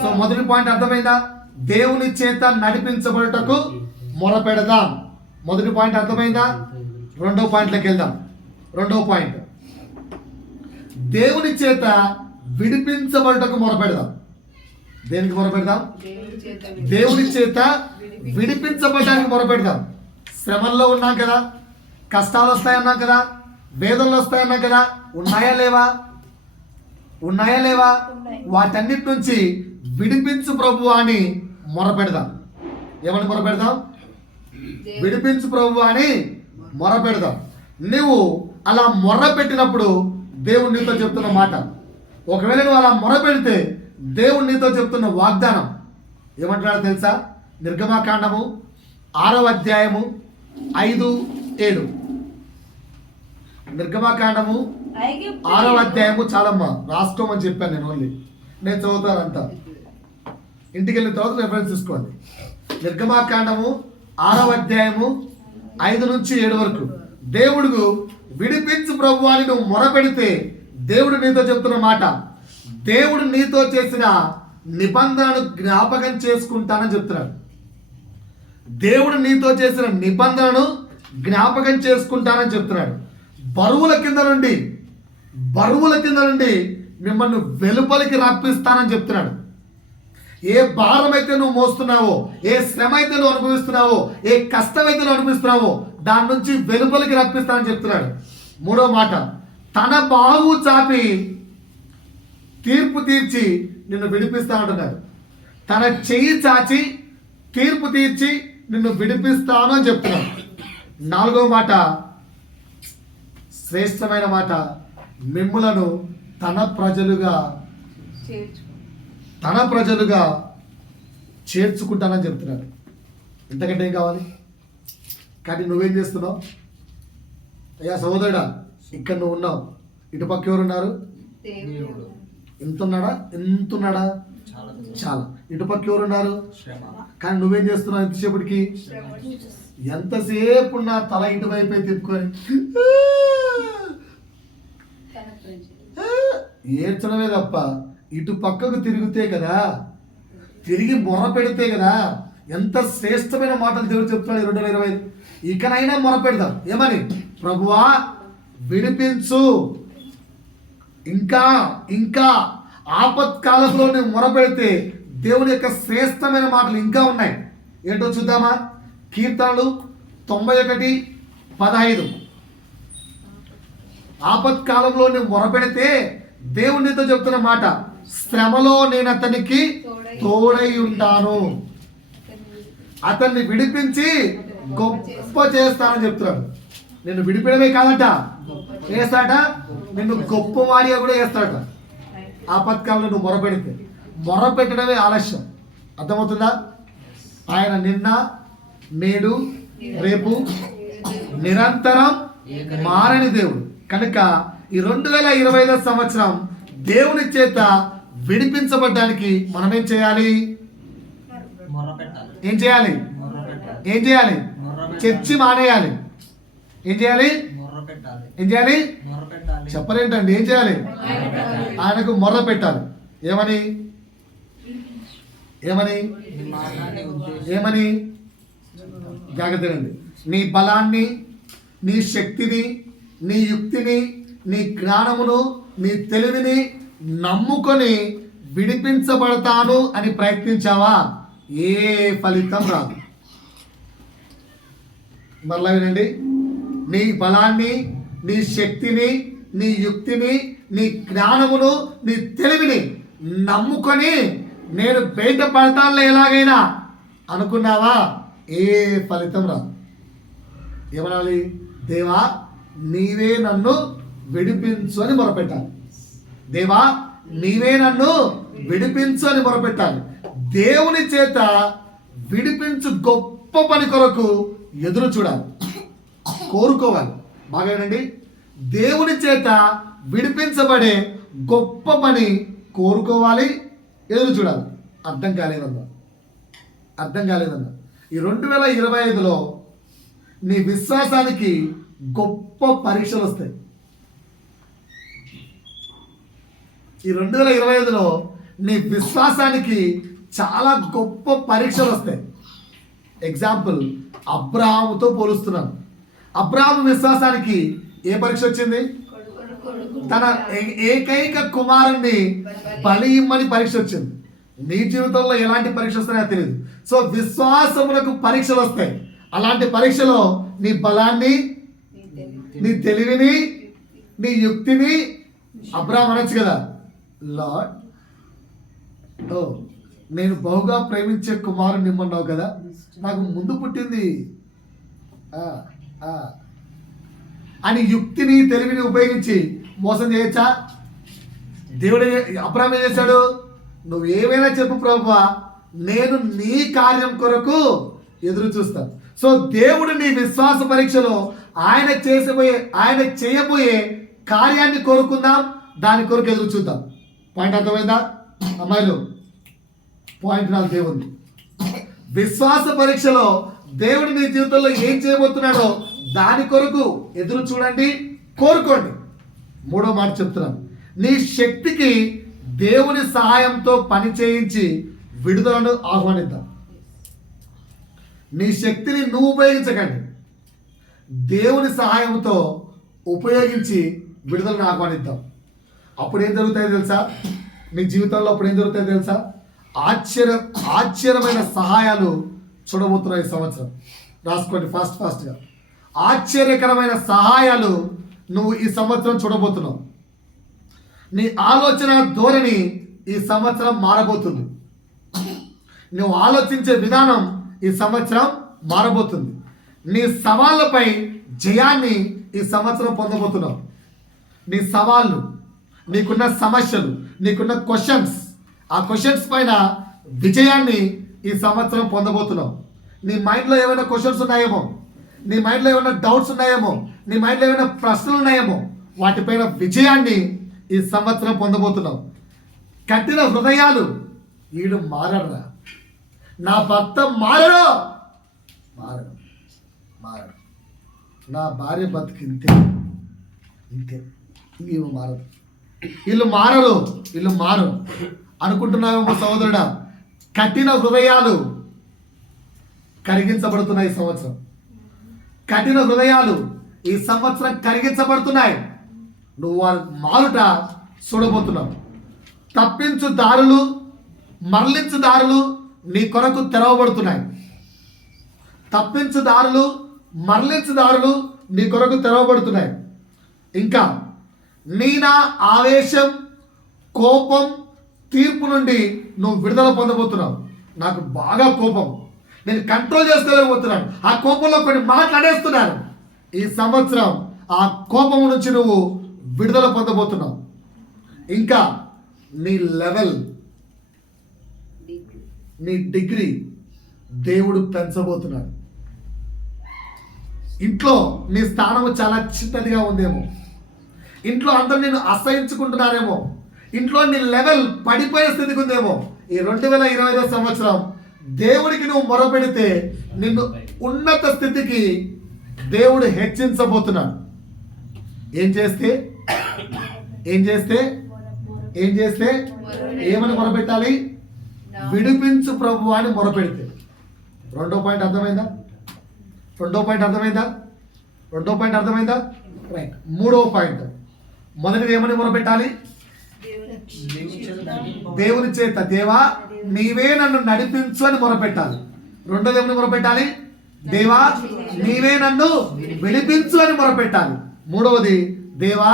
సో మొదటి పాయింట్ అర్థమైందా? దేవుని చేత నడిపించబడుటకు మొరపెడదాం. మొదటి పాయింట్ అర్థమైందా? రెండో పాయింట్లోకి వెళ్దాం. రెండో పాయింట్, దేవుని చేత విడిపించబడుటకు మొరపెడదాం. దేనికి మొరపెడదాం? దేవుని చేత విడిపించబడడానికి మొరపెడదాం. శ్రమల్లో ఉన్నాం కదా, కష్టాలు వస్తాయన్నాం కదా, వేదనలు వస్తాయన్నాం కదా, ఉన్నాయా లేవా? వాటన్నిటి నుంచి విడిపించు ప్రభు అని మొరపెడదాం. ఏమని మొరపెడదాం? విడిపించు ప్రభు అని మొరపెడదాం. నువ్వు అలా మొర్ర పెట్టినప్పుడు దేవుడు నీతో చెప్తున్న మాట, ఒకవేళ నువ్వు అలా మొర పెడితే దేవుడు నీతో చెప్తున్న వాగ్దానం ఏమంటున్నాడో తెలుసా? నిర్గమకాండము 6వ అధ్యాయము 5-7. నిర్గమకాండము 6వ అధ్యాయము. చాలమ్మా రాసుకోమని చెప్పాను నేను, ఓన్లీ నేను చదువుతానంతా. ఇంటికి వెళ్ళిన తర్వాత రెఫరెన్స్ తీసుకోండి. నిర్గమకాండము 6వ అధ్యాయము 5-7 వరకు. దేవుడు విడిపించు ప్రభు అని నువ్వు మొరపెడితే దేవుడు నీతో చెప్తున్న మాట, దేవుడు నీతో చేసిన నిబంధనను జ్ఞాపకం చేసుకుంటానని చెప్తున్నాడు. దేవుడు నీతో చేసిన నిబంధనను జ్ఞాపకం చేసుకుంటానని చెప్తున్నాడు. బరువుల కింద నుండి మిమ్మల్ని వెలుపలికి రప్పిస్తానని చెప్తున్నాడు. ఏ భారం అయితే నువ్వు మోస్తున్నావో, ఏ శ్రమ అయితే నువ్వు అనుభవిస్తున్నావో, ఏ కష్టం అయితే నువ్వు అనుభవిస్తున్నావో దాని నుంచి వెలుపలికి రప్పిస్తానని చెప్తున్నాడు. మూడో మాట, తన బాహు చాపి తీర్పు తీర్చి నిన్ను విడిపిస్తానంటున్నాడు. తన చెయ్యి చాచి తీర్పు తీర్చి నిన్ను విడిపిస్తాను అని చెప్తున్నాడు. నాలుగో మాట, శ్రేష్టమైన మాట, మిమ్ములను తన ప్రజలుగా చేర్చుకుంటానని చెప్తున్నాడు. ఇంతకంటే ఏం కావాలి? కానీ నువ్వేం చేస్తున్నావు? అయ్యా సహోదరుడా, ఇక్కడ నువ్వు ఉన్నావు, ఇటుపక్క ఎవరున్నారు? ఎంతున్నాడా? చాలా. ఇటుపక్క ఎవరున్నారు? కానీ నువ్వేం చేస్తున్నావు? ఎంతసేపటికి? ఎంతసేపు నా తల ఇటువైపే తిప్పుకొని ఏడ్చడమే తప్ప ఇటు పక్కకు తిరిగితే కదా, తిరిగి మొర పెడితే కదా. ఎంత శ్రేష్టమైన మాటలు దేవుడు చెప్తున్నాడు 2025. ఇకనైనా మొర పెడదాం. ఏమని? ప్రభువా విడిపించు. ఇంకా ఆపత్కాలంలో నువ్వు మొర పెడితే దేవుని యొక్క శ్రేష్టమైన మాటలు ఇంకా ఉన్నాయి. ఏంటో చూద్దామా? కీర్తనలు 91:15. ఆపత్కాలంలో నువ్వు మొరపెడితే దేవునితో చెప్తున్న మాట, శ్రమలో నేను అతనికి తోడై ఉంటాను, అతన్ని విడిపించి గొప్ప చేస్తానని చెప్తున్నాడు. నిన్ను విడిపించడమే కాదట, చేస్తాట, నిన్ను గొప్పవాడిగా కూడా చేస్తాడట. ఆపత్కాలంలో నువ్వు మొరపెడితే, మొరపెట్టడమే ఆలస్యం. అర్థమవుతుందా? ఆయన నిన్న, నేడు, రేపు నిరంతరం మారని దేవుడు. కనుక ఈ 2025 సంవత్సరం దేవుని చేత విడిపించబడ్డానికి మనం ఏం చేయాలి? ఏం చేయాలి? ఏం చేయాలి? చర్చి మానేయాలి. ఏం చేయాలి? ఏం చేయాలి? చెప్పలేంటండి. ఏం చేయాలి? ఆయనకు మొర్ర పెట్టాలి. ఏమని? ఏమని? ఏమని? జాగ్రత్తనండి. నీ బలాన్ని, నీ శక్తిని, నీ యుక్తిని, నీ జ్ఞానమును, నీ తెలివిని నమ్ముకొని విడిపించబడతాను అని ప్రయత్నించావా? ఏ ఫలితం రాదు. మరలా వినండి. నీ బలాన్ని, నీ శక్తిని, నీ యుక్తిని, నీ జ్ఞానమును, నీ తెలివిని నమ్ముకొని నేను బయటపడతానులే ఎలాగైనా అనుకున్నావా? ఏ ఫలితం రాదు. ఏమనాలి? దేవా నీవే నన్ను విడిపించు అని మొరపెట్టాలి. దేవా నీవే నన్ను విడిపించు అని మొరపెట్టాలి. దేవుని చేత విడిపించు గొప్ప పని కొరకు ఎదురు చూడాలి, కోరుకోవాలి. బాగా వినండి. దేవుని చేత విడిపించబడే గొప్ప పని కోరుకోవాలి, ఎదురు చూడాలి. అర్థం కాలేదన్నా, అర్థం కాలేదన్నా. ఈ 2025లో నీ విశ్వాసానికి గొప్ప పరీక్షలు వస్తాయి. ఈ 2025లో నీ విశ్వాసానికి చాలా గొప్ప పరీక్షలు వస్తాయి. ఎగ్జాంపుల్, అబ్రాహాముతో పోలుస్తున్నాను. అబ్రాహాము విశ్వాసానికి ఏ పరీక్ష వచ్చింది? తన ఏకైక కుమారుణ్ణి బలి ఇమ్మని పరీక్ష వచ్చింది. నీ జీవితంలో ఎలాంటి పరీక్ష వస్తాయో తెలియదు. సో విశ్వాసములకు పరీక్షలు వస్తాయి. అలాంటి పరీక్షలో నీ బలాన్ని, నీ తెలివిని, నీ యుక్తిని అబ్రాహాము అనొచ్చు కదా, లార్డ్ ఓ నేను బహుగా ప్రేమించే కుమారుని ఇమ్మన్నావు కదా, నాకు ముందు పుట్టింది అని యుక్తిని తెలివిని ఉపయోగించి మోసం చేయొచ్చా? దేవుడు అబ్రాహాము ఏం చేశాడు? నువ్వు ఏమైనా చెప్పు ప్రభువా, నేను నీ కార్యం కొరకు ఎదురు చూస్తాను. సో దేవుడు నీ విశ్వాస పరీక్షలో ఆయన చేయబోయే కార్యాన్ని కోరుకుందాం, దాని కొరకు ఎదురు చూద్దాం. పాయింట్ అర్థమైందా అమ్మాయిలు? పాయింట్ నాకు దేవుంది. విశ్వాస పరీక్షలో దేవుడు మీ జీవితంలో ఏం చేయబోతున్నాడో దాని కొరకు ఎదురు చూడండి, కోరుకోండి. మూడో మాట చెప్తున్నాను. నీ శక్తికి దేవుని సహాయంతో పని చేయించి విడుదలను ఆహ్వానిద్దాం. నీ శక్తిని నువ్వు ఉపయోగించకండి, దేవుని సహాయంతో ఉపయోగించి విడుదలను ఆహ్వానిద్దాం. అప్పుడు ఏం జరుగుతాయో తెలుసా? నీ జీవితంలో అప్పుడు ఏం జరుగుతాయో తెలుసా? ఆశ్చర్యమైన సహాయాలు చూడబోతున్నాయి ఈ సంవత్సరం. రాసుకోండి ఫాస్ట్గా. ఆశ్చర్యకరమైన సహాయాలు నువ్వు ఈ సంవత్సరం చూడబోతున్నావు. నీ ఆలోచన ధోరణి ఈ సంవత్సరం మారబోతుంది. నువ్వు ఆలోచించే విధానం ఈ సంవత్సరం మారబోతుంది. నీ సవాళ్ళపై జయాన్ని ఈ సంవత్సరం పొందబోతున్నావు. నీ సవాళ్ళు, నీకున్న సమస్యలు, నీకున్న క్వశ్చన్స్, ఆ క్వశ్చన్స్ పైన విజయాన్ని ఈ సంవత్సరం పొందబోతున్నావు. నీ మైండ్లో ఏమైనా క్వశ్చన్స్ ఉన్నాయేమో, నీ మైండ్లో ఏమైనా డౌట్స్ ఉన్నాయేమో, నీ మైండ్లో ఏమైనా ప్రశ్నలు ఉన్నాయేమో, వాటిపైన విజయాన్ని ఈ సంవత్సరం పొందబోతున్నావు. కఠిన హృదయాలు, వీడు మారడురా, నా భర్త మారడు, నా భార్య బతుకు ఇంతే వీళ్ళు మారరు, వీళ్ళు మారు అనుకుంటున్నావేమో సహోదరుడా. కఠిన హృదయాలు కరిగించబడుతున్నాయి ఈ సంవత్సరం. కఠిన హృదయాలు ఈ సంవత్సరం కరిగించబడుతున్నాయి. నువ్వు మారుట చూడబోతున్నావు. తప్పించు దారులు, మరలించు దారులు నీ కొరకు తెరవబడుతున్నాయి. తప్పించు దారులు, మరలించు దారులు నీ కొరకు తెరవబడుతున్నాయి. ఇంకా నీ నా ఆవేశం, కోపం, తీర్పు నుండి నువ్వు విడుదల పొందబోతున్నావు. నాకు బాగా కోపం, నేను కంట్రోల్ చేసుకోలేకపోతున్నాను, ఆ కోపంలో కొన్ని మాట్లాడేస్తున్నాను. ఈ సంవత్సరం ఆ కోపం నుంచి నువ్వు విడుదల పొందబోతున్నావు. ఇంకా నీ లెవెల్, నీ డిగ్రీ దేవుడు పెంచబోతున్నాడు. ఇంట్లో నీ స్థానము చాలా చిన్నదిగా ఉందేమో, ఇంట్లో అందరూ నిన్ను అసహించుకుంటున్నారేమో, ఇంట్లో నీ లెవెల్ పడిపోయే స్థితికి ఉందేమో. ఈ 2025 సంవత్సరం దేవుడికి నువ్వు మొరపెడితే నిన్ను ఉన్నత స్థితికి దేవుడు హెచ్చించబోతున్నాడు. ఏం చేస్తే ఏమని మొరపెట్టాలి? విడిపించు ప్రభు అని మొరపెడితే. రెండో పాయింట్ అర్థమైందా? రైట్. మూడవ పాయింట్, మొదటిది ఏమని మొరపెట్టాలి? దేవుని చేత, దేవా నీవే నన్ను నడిపించు అని మొరపెట్టాలి. రెండోది ఏమని మొరపెట్టాలి? దేవా నీవే నన్ను విడిపించు అని మొరపెట్టాలి. మూడవది, దేవా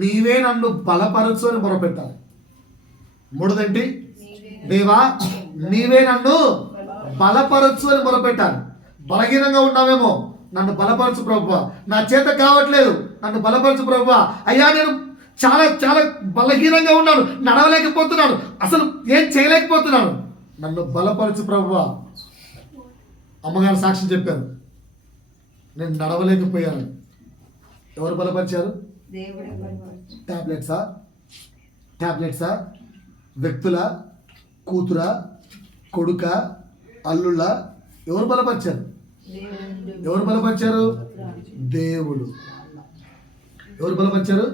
నీవే నన్ను బలపరచు అని మొరపెట్టాలి. మూడోదేంటి? దేవా నీవే నన్ను బలపరచు అని మొరపెట్టాలి. బలహీనంగా ఉన్నావేమో, నన్ను బలపరచు ప్రభువా, నా చేత కావట్లేదు, నన్ను బలపరచు ప్రభువా. అయ్యా నేను చాలా చాలా బలహీనంగా ఉన్నాను, నడవలేకపోతున్నాను, అసలు ఏం చేయలేకపోతున్నాను, నన్ను బలపరచు ప్రభువా. అమ్మగారు సాక్ష్యం చెప్పారు, నేను నడవలేకపోయాను. ఎవరు బలపరిచారు? టాబ్లెట్సా, వ్యక్తుల, కూతురా, కొడుక, అల్లుళ్ళ? ఎవరు బలపరిచారు? దేవుడు. ఎవరు బలపరిచారు?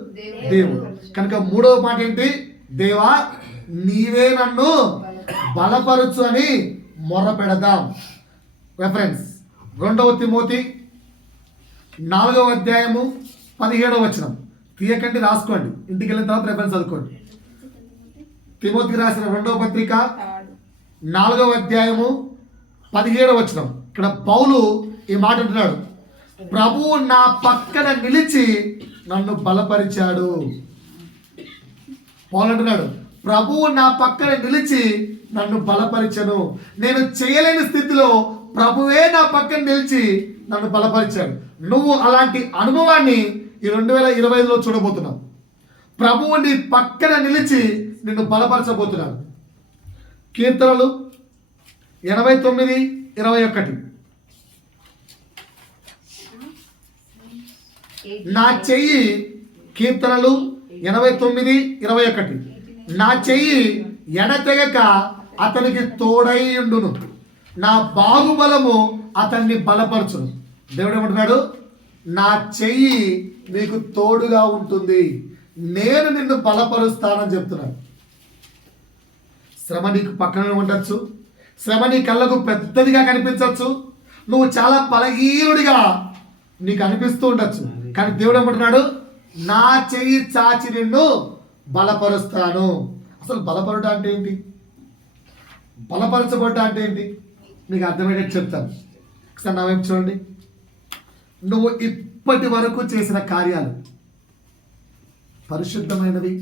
దేవుడు. కనుక మూడవ మాట ఏంటి? దేవా నీవే నన్ను బలపరచు అని మొర్ర పెడదాం. రెఫరెన్స్ 2 తిమోతి 4వ అధ్యాయము 17వ వచనం. తీయకండి, రాసుకోండి, ఇంటికి వెళ్ళిన తర్వాత రెఫరెన్స్ చదువుకోండి. తిమోతికి రాసిన 2వ పత్రిక 4వ అధ్యాయము 17వ వచనం. ఇక్కడ పౌలు ఈ మాట అంటున్నాడు, ప్రభువు నా పక్కన నిలిచి నన్ను బలపరిచాడు. పౌలు అంటున్నాడు, ప్రభువు నా పక్కన నిలిచి నన్ను బలపరిచను. నేను చేయలేని స్థితిలో ప్రభువే నా పక్కన నిలిచి నన్ను బలపరిచాడు. నువ్వు అలాంటి అనుభవాన్ని ఈ 2025లో చూడబోతున్నావు. ప్రభువు నీ పక్కన నిలిచి నిన్ను బలపరచబోతున్నాడు. కీర్తనలు 89:21. నా చెయ్యి, కీర్తనలు 89:21, నా చెయ్యి ఎడతెగక అతనికి తోడై ఉండును, నా బాహుబలము అతన్ని బలపరచును. దేవుడు ఏమంటున్నాడు? నా చెయ్యి నీకు తోడుగా ఉంటుంది, నేను నిన్ను బలపరుస్తానని చెప్తున్నాడు. శ్రమ నీకు పక్కనే ఉండొచ్చు, శ్రమ నీ కళ్ళకు పెద్దదిగా కనిపించవచ్చు, నువ్వు చాలా బలహీనుడిగా నీకు అనిపిస్తూ ఉండొచ్చు, కానీ దేవుడు ఏమంటున్నాడు? నా చెయ్యి చాచి నిన్ను బలపరుస్తాను. అసలు బలపరుట అంటే ఏంటి? బలపరచబడ్డ అంటే ఏంటి? మీకు అర్థమయ్యేటట్టు చెప్తాను. ఒకసారి నా వైపు చూడండి. నువ్వు ఇప్పటి వరకు చేసిన కార్యాలు పరిశుద్ధమైనవి.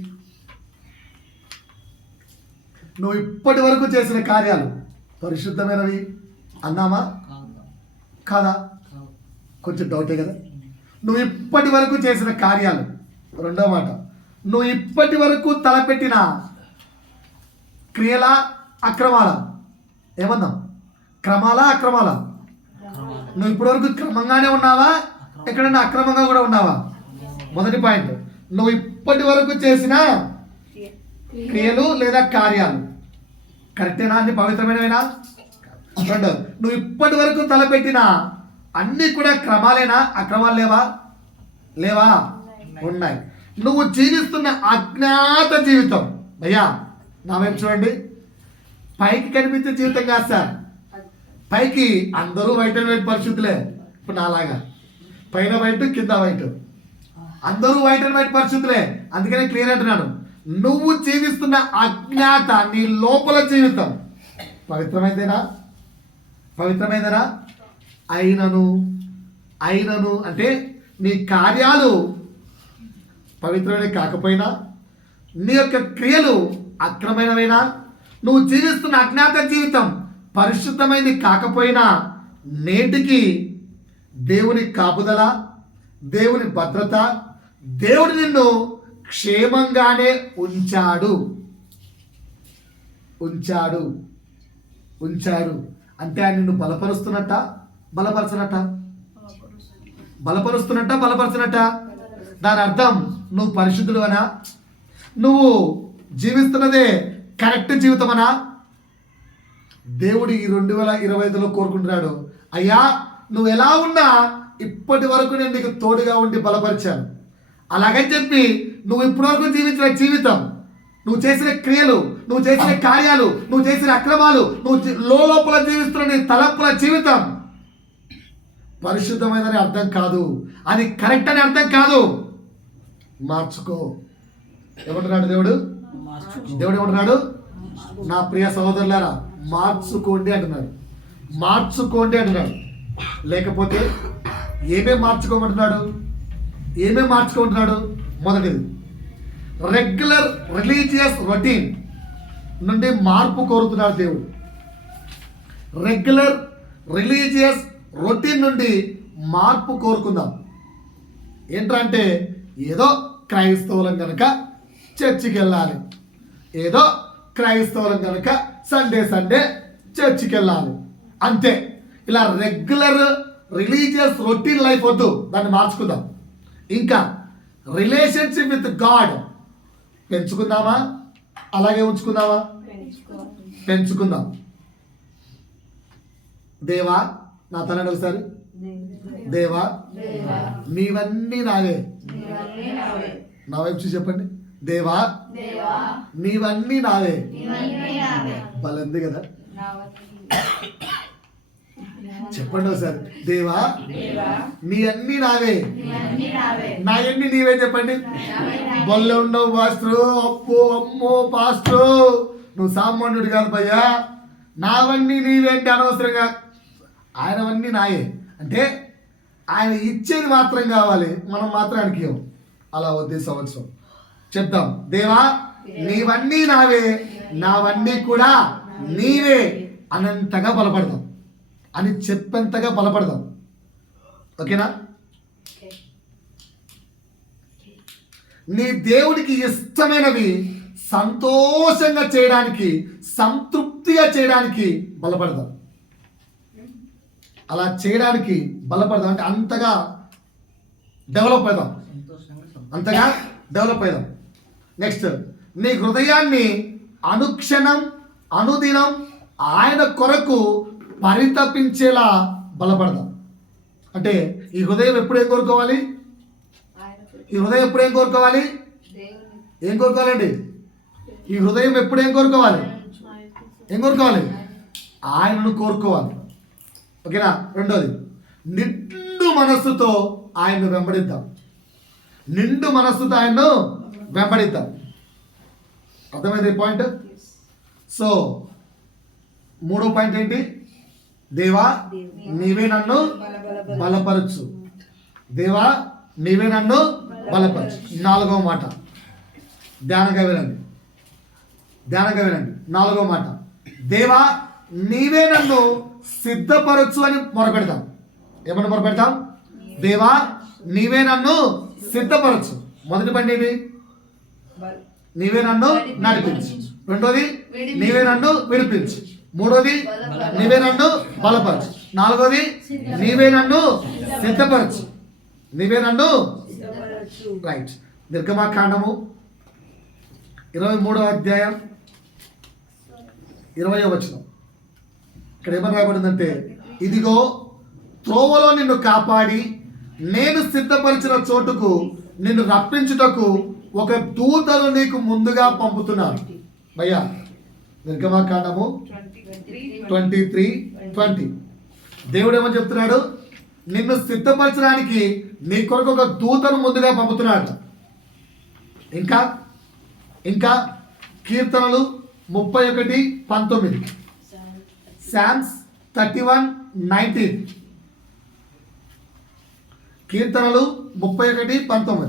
నువ్వు ఇప్పటి వరకు చేసిన కార్యాలు పరిశుద్ధమైనవి అన్నామా? కాదా? కొంచెం డౌటే కదా. నువ్వు ఇప్పటి వరకు చేసిన కార్యాలు. రెండో మాట, నువ్వు ఇప్పటి వరకు తలపెట్టిన క్రియల, అక్రమాల? ఏమన్నాం? క్రమాలా, అక్రమాల? నువ్వు ఇప్పటి వరకు క్రమంగానే ఉన్నావా? ఎక్కడన్నా అక్రమంగా కూడా ఉన్నావా? మొదటి పాయింట్, నువ్వు ఇప్పటి వరకు చేసిన క్రియలు లేదా కార్యాలు కరెక్టేనా? అన్ని పవిత్రమైనవేనా? రెండు, నువ్వు ఇప్పటి వరకు తలపెట్టిన అన్నీ కూడా క్రమాలేనా? అక్రమాలు లేవా? ఉన్నాయి. నువ్వు జీవిస్తున్న అజ్ఞాత జీవితం, భయ్యా నా వైపు చూడండి, పైకి కనిపించే జీవితం కాదు సార్. పైకి అందరూ వైట్ అండ్ వైట్ పరిస్థితులే. ఇప్పుడు నాలాగా పైన వైట్, కింద వైట్, అందరూ వైట్ అండ్ వైట్ పరిస్థితులే. అందుకనే క్లియర్ అంటున్నాను, నువ్వు జీవిస్తున్న అజ్ఞాత, నీ లోపల జీవితం పవిత్రమైందేనా? అయినను అంటే నీ కార్యాలు పవిత్రమైన కాకపోయినా, నీ యొక్క క్రియలు అక్రమైనవైనా, నువ్వు జీవిస్తున్న అజ్ఞాత జీవితం పరిశుద్ధమైనది కాకపోయినా నేటికి దేవుని కాపుదల, దేవుని భద్రత, దేవుడు నిన్ను క్షేమంగానే ఉంచాడు. అంటే ఆయన నిన్ను బలపరుస్తున్నట్ట దాని అర్థం నువ్వు పరిశుద్ధుడువనా, నువ్వు జీవిస్తున్నదే కరెక్ట్ జీవితమనా? దేవుడు ఈ 2025లో కోరుకుంటున్నాడు, అయ్యా నువ్వు ఎలా ఉన్నా ఇప్పటి వరకు నేను నీకు తోడుగా ఉండి బలపరిచాను. అలాగని చెప్పి నువ్వు ఇప్పటి వరకు జీవించిన జీవితం, నువ్వు చేసిన క్రియలు, నువ్వు చేసిన కార్యాలు, నువ్వు చేసిన అక్రమాలు, నువ్వు లోపల జీవిస్తున్న నీ తలంపుల జీవితం పరిశుద్ధమైనదని అర్థం కాదు, అది కరెక్ట్ అని అర్థం కాదు. మార్చుకో. ఏమంటున్నాడు దేవుడు? ఏమంటున్నాడు? నా ప్రియ సహోదరులారా, మార్చుకోండి అంటున్నాడు. లేకపోతే ఏమేం మార్చుకోమంటున్నాడు? మొదటిది, రెగ్యులర్ రిలీజియస్ రొటీన్ నుండి మార్పు కోరుతున్నాడు దేవుడు. రెగ్యులర్ రిలీజియస్ రొటీన్ నుండి మార్పు కోరుకుందాం. ఏంటంటే ఏదో క్రైస్తవులం కనుక చర్చికి వెళ్ళాలి, ఏదో క్రైస్తవులం కనుక సండే చర్చికి వెళ్ళాలి, అంతే. ఇలా రెగ్యులర్ రిలీజియస్ రొటీన్ లైఫ్ వద్దు, దాన్ని మార్చుకుందాం. ఇంకా రిలేషన్షిప్ విత్ గాడ్ పెంచుకుందామా, అలాగే ఉంచుకుందామా? పెంచుకుందాం. దేవా, నా తలని ఒకసారి, దేవా నీవన్నీ నావే. నా వైపు చూసి చెప్పండి, దేవా నీవన్నీ నావే. బలంది కదా, చెప్పండి ఒకసారి, దేవా నీ అన్ని నావే, నా అన్ని నీవే. చెప్పండి. బొల్ల ఉండవు పాస్టరు, అమ్మో పాస్టరు నువ్వు సామాన్యుడు కాదు భయ్యా, నావన్నీ నీవేంటి అనవసరంగా. ఆయనవన్నీ నాయే అంటే ఆయన ఇచ్చేది మాత్రం కావాలి, మనం మాత్రం ఆయనకి ఇవ్వం. అలా వద్దే సంవత్సరం చెప్తాం, దేవా నీవన్నీ నావే, నావన్నీ కూడా నీవే అనంతగా బలపడదాం, అని చెప్పేంతగా బలపడదాం. ఓకేనా? నీ దేవుడికి ఇష్టమైనవి సంతోషంగా చేయడానికి, సంతృప్తిగా చేయడానికి బలపడదాం. అలా చేయడానికి బలపడదాం అంటే అంతగా డెవలప్ అవుదాం. నెక్స్ట్, నీ హృదయాన్ని అనుక్షణం అనుదినం ఆయన కొరకు పరితపించేలా బలపడదాం. అంటే ఈ హృదయం ఎప్పుడు ఏం కోరుకోవాలి? ఏం కోరుకోవాలండి? ఈ హృదయం ఎప్పుడు ఏం కోరుకోవాలి? ఆయనను కోరుకోవాలి. ఓకేనా? రెండోది, నిండు మనస్సుతో ఆయన్ను వెంబడిద్దాం. అర్థమైంది పాయింట్? సో మూడో పాయింట్ ఏంటి? దేవా నీవే నన్ను బలపరచు. నాలుగవ మాట ధ్యానంగా వినండి. నాలుగవ మాట, దేవా నీవే నన్ను సిద్ధపరచు అని మొరపెడతాం. ఏమన్నా మొరపెడతాం? దేవా నీవే నన్ను సిద్ధపరచు. మొదటి పని ఏంటి? నీవే నన్ను నడిపించు. రెండోది, నీవే నన్ను విడిపించు. మూడోది, నీవే నన్ను బలపరచు. నాలుగోది, నీవే నన్ను సిద్ధపరచు. రైట్. నిర్గమాకాండము 23వ అధ్యాయం 20వ వచనం. ఇక్కడ ఏమని రాయబడిందంటే, ఇదిగో త్రోవలో నిన్ను కాపాడి నేను సిద్ధపరిచిన చోటుకు నిన్ను రప్పించుటకు ఒక దూతను నీకు ముందుగా పంపుతున్నాను. భయ్యా, నిర్గమాకాండము 23:20. దేవుడు ఏమని చెప్తున్నాడు? నిన్ను సిద్ధపరచడానికి నీ కొరకు ఒక దూతను ముందుగా పంపుతున్నాడు. ఇంకా కీర్తనలు 31:19, Psalms 31:19. కీర్తనలు 31:19.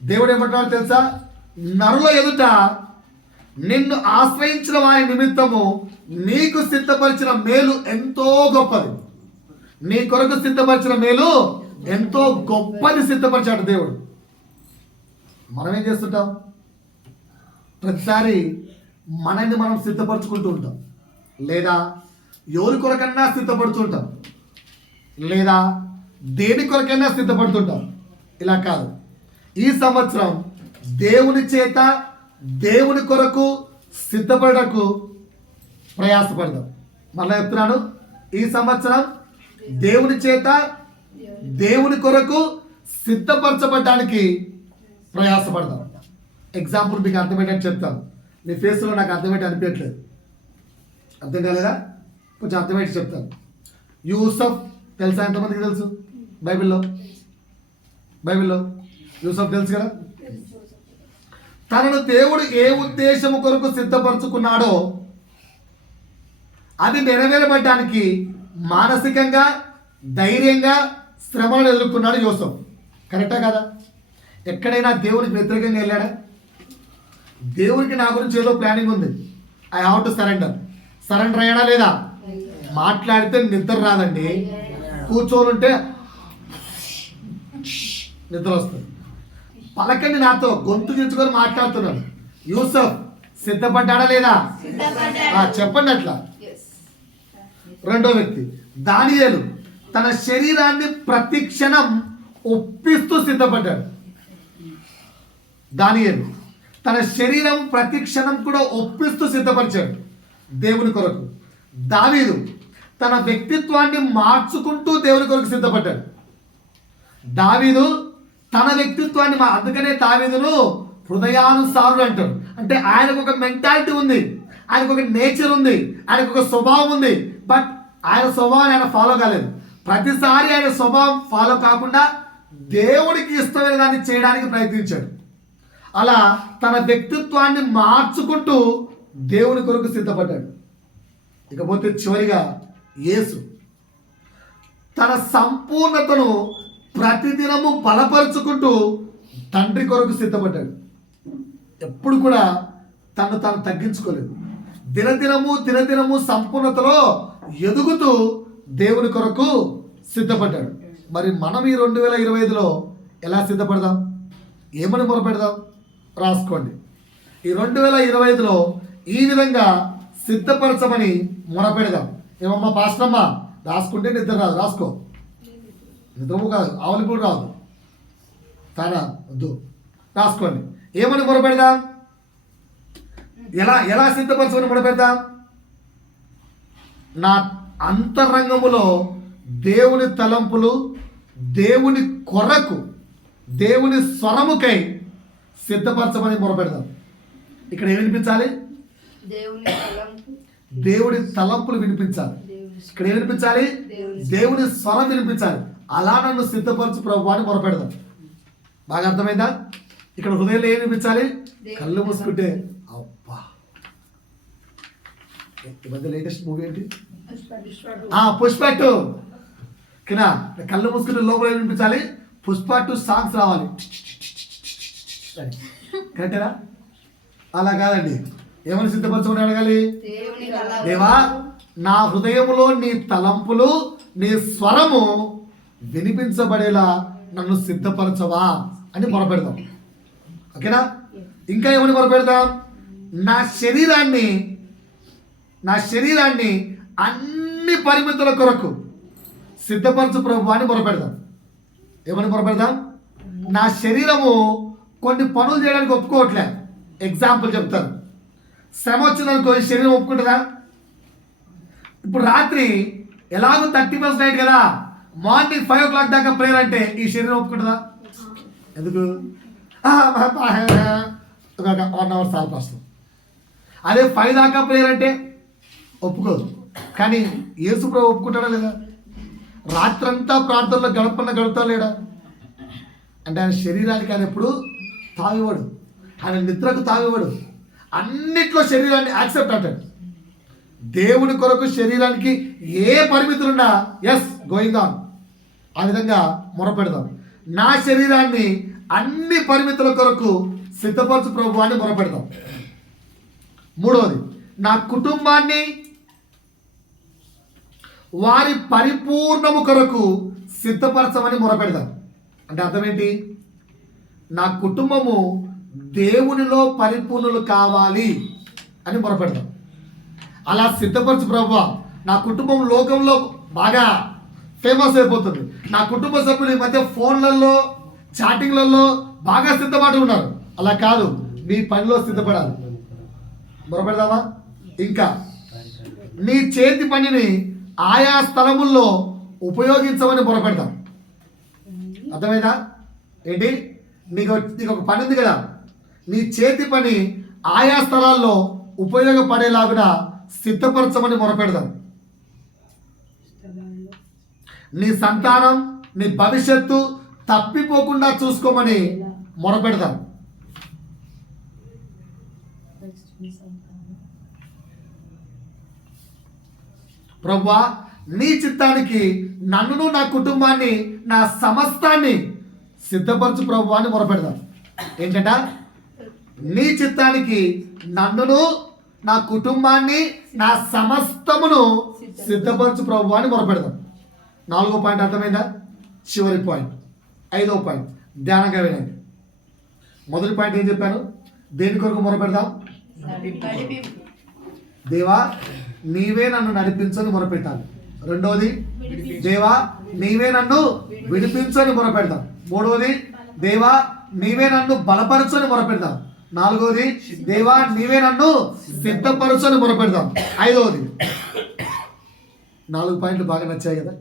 దేవుడు ఏమంటున్నాడు తెలుసా? నరుల ఎదుట నిన్ను ఆశ్రయించిన వారి నిమిత్తము నీకు సిద్ధపరిచిన మేలు ఎంతో గొప్పది. నీ కొరకు సిద్ధపరిచిన మేలు ఎంతో గొప్పది సిద్ధపరిచాడు దేవుడు. మనం ఏం చేస్తుంటాం? ప్రతిసారి మనల్ని మనం సిద్ధపరచుకుంటూ ఉంటాం, లేదా ఎవరి కొరకన్నా సిద్ధపడుతుంటాం, లేదా దేని కొరకైనా సిద్ధపడుతుంటాం. ఇలా కాదు, ఈ సంవత్సరం దేవుని చేత దేవుని కొరకు సిద్ధపడకు ప్రయాసపడదాం. మళ్ళీ చెప్తున్నాను, ఈ సంవత్సరం దేవుని చేత దేవుని కొరకు సిద్ధపరచబడడానికి ప్రయాసపడదాం. ఎగ్జాంపుల్ మీకు అర్థమయ్యేటట్టు చెప్తాను. మీ ఫేస్లో నాకు అర్థమయ్యేట్టు అనిపించట్లేదు. అర్థం కాలేదా? కొంచెం అర్థమయ్యేట్టు చెప్తాను. యూసఫ్ తెలుసా? ఎంతమందికి తెలుసు? బైబిల్లో యూసఫ్ తెలుసు కదా. తనను దేవుడు ఏ ఉద్దేశము కొరకు సిద్ధపరచుకున్నాడో అది నెరవేరబడ్డానికి మానసికంగా ధైర్యంగా శ్రమలను ఎదుర్కొన్నాడు యోసఫ్. కరెక్టా కదా? ఎక్కడైనా దేవునికి వ్యతిరేకంగా వెళ్ళాడా? దేవునికి నా గురించి ఏదో ప్లానింగ్ ఉంది, ఐ హావ్ టు సరెండర్ అయ్యాడా లేదా? మాట్లాడితే నిద్ర రాదండి, కూర్చోనుంటే నిద్ర వస్తుంది. పలకండి, నాతో గొంతు దించుకొని మాట్లాడుతున్నాను. యూసఫ్ సిద్ధపడ్డాడా లేదా? చెప్పండి అట్లా. రెండో వ్యక్తి దానియేలు తన శరీరాన్ని ప్రతి క్షణం ఒప్పిస్తూ సిద్ధపడ్డాడు. దానియేలు తన శరీరం ప్రతి క్షణం కూడా ఒప్పిస్తూ సిద్ధపరిచాడు దేవుని కొరకు. దావీదు తన వ్యక్తిత్వాన్ని మార్చుకుంటూ దేవుని కొరకు సిద్ధపడ్డాడు. దావీదు తన వ్యక్తిత్వాన్ని అందుకనే దావీదును హృదయానుసారుడు అంటాడు. అంటే ఆయనకు ఒక మెంటాలిటీ ఉంది, ఆయనకు ఒక నేచర్ ఉంది, ఆయనకు ఒక స్వభావం ఉంది. బట్ ఆయన స్వభావాన్ని ఆయన ఫాలో కాలేదు. ప్రతిసారి ఆయన స్వభావం ఫాలో కాకుండా దేవుడికి ఇష్టమైన దాన్ని చేయడానికి ప్రయత్నించాడు. అలా తన వ్యక్తిత్వాన్ని మార్చుకుంటూ దేవుని కొరకు సిద్ధపడ్డాడు. ఇకపోతే చివరిగా యేసు తన సంపూర్ణతను ప్రతిదినము బలపరుచుకుంటూ తండ్రి కొరకు సిద్ధపడ్డాడు. ఎప్పుడు కూడా తను తగ్గించుకోలేదు. దినదినము సంపూర్ణతలో ఎదుగుతూ దేవుని కొరకు సిద్ధపడ్డాడు. మరి మనం ఈ 2025లో ఎలా సిద్ధపడదాం? ఏమని మొరపెడదాం? రాసుకోండి. ఈ 2025లో ఈ విధంగా సిద్ధపరచమని మొరపెడదాం. ఏమమ్మా పాస్టమ్మ, రాసుకుంటే నిద్ర రాదు, రాసుకో. నిద్రము కాదు, ఆవులు కూడా రాదు, తానా వద్దు, రాసుకోండి. ఏమని మొరపెడదాం? ఎలా సిద్ధపరచమని మొరపెడదాం? నా అంతరంగములో దేవుని తలంపులు, దేవుని కొరకు, దేవుని స్వరముకై సిద్ధపరచమని మొరపెడదాం. ఇక్కడ ఏం వినిపించాలి? దేవుని తలంపులు వినిపించాలి. ఇక్కడ ఏం వినిపించాలి? దేవుని స్వరం వినిపించాలి. అలా నన్ను సిద్ధపరచు ప్రభు అని మొరపెడదాం. బాగా అర్థమైందా? ఇక్కడ హృదయంలో ఏం వినిపించాలి? కళ్ళు మూసుకుంటే అబ్బా. ఈ మధ్య లేటెస్ట్ మూవీ ఏంటి? పుష్ప 2. కినా కళ్ళు మూసుకుంటే లోపల ఏం వినిపించాలి? పుష్ప 2 సాంగ్స్ రావాలి. కరెక్టేనా? అలా కాదండి. ఏమని సిద్ధపరచమని అడగాలి? దేవా, నా హృదయములో నీ తలంపులు, నీ స్వరము వినిపించబడేలా నన్ను సిద్ధపరచవా అని మొరపెడదాం. ఓకేనా? ఇంకా ఏమని మొరపెడదాం? నా శరీరాన్ని అన్ని పరిమితుల కొరకు సిద్ధపరచు ప్రభు అని మొరపెడదాం. ఏమని మొరపెడదాం? నా శరీరము కొన్ని పనులు చేయడానికి ఒప్పుకోవట్లే. ఎగ్జాంపుల్ చెప్తాను. శ్రమ వచ్చిందనుకో, శరీరం ఒప్పుకుంటుందా? ఇప్పుడు రాత్రి ఎలాగో 31st నైట్ కదా, మార్నింగ్ 5 o'clock దాకా ప్రేయర్ అంటే ఈ శరీరం ఒప్పుకుంటుందా? ఎందుకు? 1 hour చాలు వస్తుంది. అదే 5 దాకా ప్రేయర్ అంటే ఒప్పుకోదు. కానీ యేసు ప్రభు ఒప్పుకుంటాడా లేదా? రాత్రంతా ప్రార్థనలో గడుపుతా లేడా? అంటే ఆయన శరీరానికి ఆయన ఎప్పుడు తావివాడు, ఆయన నిద్రకు తావివాడు, అన్నిట్లో శరీరాన్ని యాక్సెప్ట్ అంటాడు. దేవుని కొరకు శరీరానికి ఏ పరిమితులున్నా ఎస్ గోయింగ్ ఆన్. ఆ విధంగా మొరపెడదాం. నా శరీరాన్ని అన్ని పరిమితుల కొరకు సిద్ధపరచు ప్రభు అని మొరపెడదాం. మూడవది, నా కుటుంబాన్ని వారి పరిపూర్ణము కొరకు సిద్ధపరచమని మొరపెడదాం. అంటే అర్థం ఏంటి? నా కుటుంబము దేవునిలో పరిపూర్ణులు కావాలి అని మొరపెడదాం. అలా సిద్ధపరచు ప్రభువా, నా కుటుంబం లోకంలో బాగా ఫేమస్ అయిపోతుంది, నా కుటుంబ సభ్యులు ఈ మధ్య ఫోన్లలో చాటింగ్లలో బాగా సిద్ధపడి ఉన్నారు. అలా కాదు, మీ పనిలో సిద్ధపడాలి. మొరపెడదామా? ఇంకా నీ చేతి పనిని ఆయా స్థలముల్లో ఉపయోగించమని మొరపెడదాం. అర్థమైందా? ఏంటి? నీకు ఒక పని ఉంది కదా, నీ చేతి పని ఆయా స్థలాల్లో ఉపయోగపడేలాగా సిద్ధపరచమని మొరపెడదాం. నీ సంతానం, నీ భవిష్యత్తు తప్పిపోకుండా చూసుకోమని మొరపెడదాం. ప్రభువా, నీ చిత్తానికి నన్నును నా కుటుంబాన్ని నా సమస్తాన్ని సిద్ధపరచు ప్రభువా అని మొరపెడదాం. ఏంటంట? నీ చిత్తానికి నన్నును నా కుటుంబాన్ని నా సమస్తమును సిద్ధపరచు ప్రభువా అని మొరపెడదాం. 4వ పాయింట్ అర్థమైందా? చివరి పాయింట్, 5వ పాయింట్ ధ్యానంగా వినండి. మొదటి పాయింట్ ఏం చెప్పాను? దేని కొరకు మొరపెడదాం? దేవా నీవే నన్ను నడిపించని మొరపెట్టాలి. రెండవది, దేవా నీవే నన్ను విడిపించని మొరపెడదాం. మూడవది, దేవా నీవే నన్ను బలపరచని మొరపెడదాం. నాలుగవది, దేవా నీవే నన్ను సిద్ధపరచని మొరపెడదాం. 5వది, 4 పాయింట్లు బాగా నచ్చాయి కదా.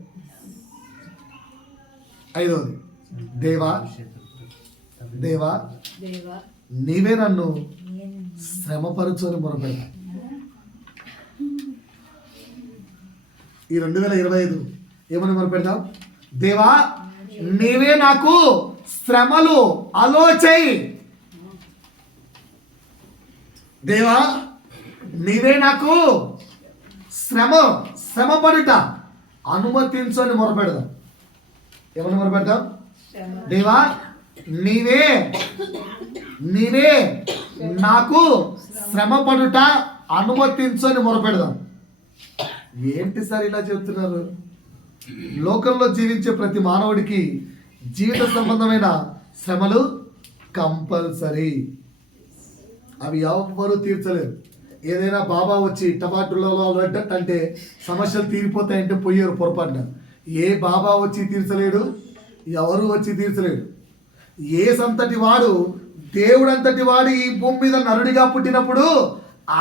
5వది, దేవా దేవా నీవే నన్ను శ్రమపరచని మొరపెడదాం. ఈ 2025 ఏమని మొరపెడదాం? దేవా నీవే నాకు శ్రమలు ఆలోచేయి. దేవా నీవే నాకు శ్రమపడుట అనుమతించని మొరపెడదాం. ఏమని మొరపెడదాం? దేవా నీవే నాకు శ్రమపడుట అనుమతించని మొరపెడదాం. ఏంటి సార్ ఇలా చెప్తున్నారు? లోకంలో జీవించే ప్రతి మానవుడికి జీవిత సంబంధమైన శ్రమలు కంపల్సరీ. అవి ఎవ్వరూ తీర్చలేరు. ఏదైనా బాబా వచ్చి టమాటోలలో అంటే సమస్యలు తీరిపోతాయంటే పోయారు పొరపాటున. ఏ బాబా వచ్చి తీర్చలేడు, ఎవరు వచ్చి తీర్చలేడు. ఏ సంతటి వాడు, దేవుడంతటి వాడు ఈ భూమి మీద నరుడిగా పుట్టినప్పుడు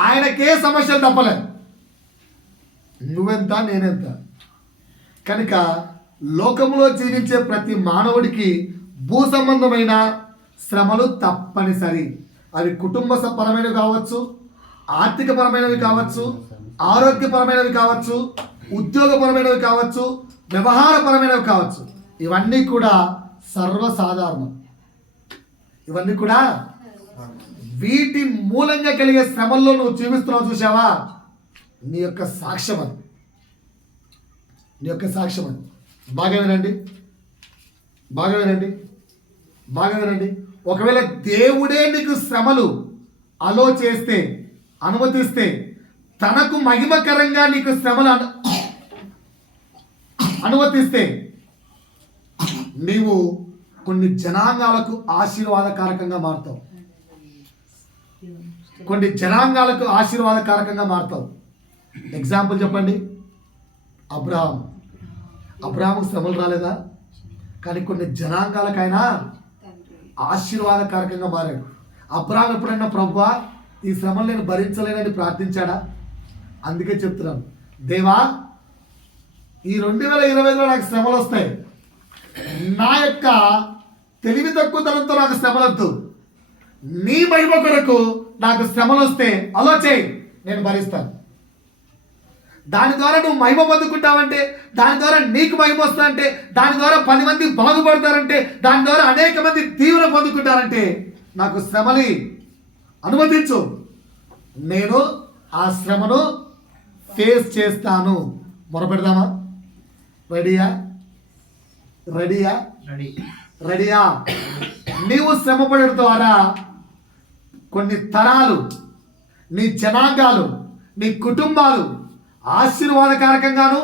ఆయనకే సమస్యలు తప్పలేదు. నువ్వెంత నేనెంత. కనుక లోకంలో జీవించే ప్రతి మానవుడికి భూ సంబంధమైన శ్రమలు తప్పనిసరి. అవి కుటుంబ పరమైనవి కావచ్చు, ఆర్థిక పరమైనవి కావచ్చు, ఆరోగ్యపరమైనవి కావచ్చు, ఉద్యోగపరమైనవి కావచ్చు, వ్యవహారపరమైనవి కావచ్చు. ఇవన్నీ కూడా సర్వసాధారణం. ఇవన్నీ కూడా వీటి మూలంగా కలిగే శ్రమల్లో నువ్వు జీవిస్తున్నావు చూసావా, నీ యొక్క సాక్ష్యం అది. నీ యొక్క సాక్ష్యం అది. బాగా వినండి. ఒకవేళ దేవుడే నీకు శ్రమలు ఆలోచిస్తే, అనుమతిస్తే, తనకు మహిమకరంగా నీకు శ్రమలు అనుమతిస్తే, నీవు కొన్ని జనాంగాలకు ఆశీర్వాదకారకంగా మారుతావు. ఎగ్జాంపుల్ చెప్పండి. అబ్రాహాముకు శ్రమలు రాలేదా? కానీ కొన్ని జనాంగాలకైనా ఆశీర్వాదకారకంగా మారాడు. అబ్రాహాం ఎప్పుడైనా ప్రభువా ఈ శ్రమలు నేను భరించలేనని ప్రార్థించాడా? అందుకే చెప్తున్నాను, దేవా ఈ 2020లో నాకు శ్రమలు వస్తాయి, నా యొక్క తెలివి తక్కువతనంతో నాకు శ్రమలొద్దు, నీ మహిమ కొరకు నాకు శ్రమలు వస్తే అలో చేయి, నేను భరిస్తాను. దాని ద్వారా నువ్వు మహిమ పొందుకుంటావంటే, దాని ద్వారా నీకు మహిమ వస్తుందంటే, దాని ద్వారా 10 మంది బాగుపడతారంటే, దాని ద్వారా అనేక మంది తీవ్ర పొందుకుంటారంటే నాకు శ్రమని అనుమతించు, నేను ఆ శ్రమను ఫేస్ చేస్తాను. మొరపెడదామా? రెడీయా? నీవు శ్రమపడడం ద్వారా కొన్ని తరాలు నీ జనాంగాలు, నీ కుటుంబాలు ఆశీర్వాదకారకంగాను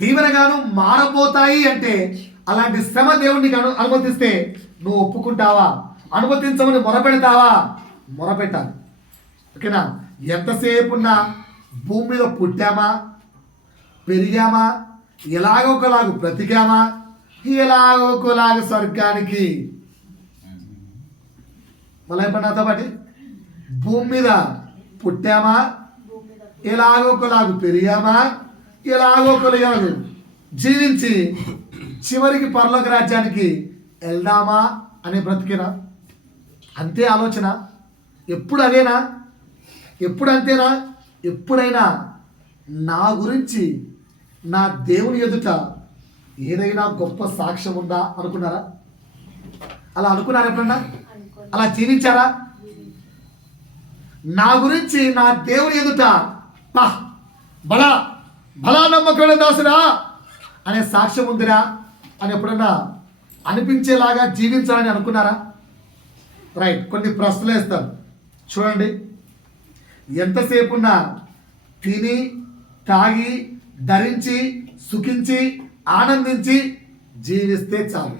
దీవెనగాను మారబోతాయి అంటే అలాంటి శ్రమ దేవుడికి అనుమతిస్తే నువ్వు ఒప్పుకుంటావా? అనుమతించమని మొరపెడతావా? మొరపెట్టాలి. ఓకేనా? ఎంతసేపు ఉన్నా భూమి మీద పుట్టామా, పెరిగామా, ఎలాగో ఒకలాగు బ్రతికామా, ఎలాగో ఒకలాగు స్వర్గానికి మళ్ళీ చెప్పండి నాతో పాటు, భూమి మీద పుట్టామా, ఎలాగో ఒకలాగు పెరిగామా, ఎలాగో ఒకలాగు జీవించి చివరికి పరలోక రాజ్యానికి వెళ్దామా అనే బ్రతికేనా? అంతే ఆలోచన. ఎప్పుడు అదేనా? ఎప్పుడు అంతేనా? ఎప్పుడైనా నా గురించి నా దేవుని ఎదుట ఏదైనా గొప్ప సాక్ష్యం ఉందా అనుకున్నారా? అలా అనుకున్నారా? ఎప్పుడన్నా అలా జీవించారా? నా గురించి నా దేవుని ఎదుట బలా బలా నమ్మకమైన దాసురా అనే సాక్ష్యం ఉందిరా అని ఎప్పుడన్నా అనిపించేలాగా జీవించాలని అనుకున్నారా? రైట్, కొన్ని ప్రశ్నలు వేస్తాను చూడండి. ఎంతసేపు ఉన్నా తిని తాగి ధరించి సుఖించి ఆనందించి జీవిస్తే చాలు.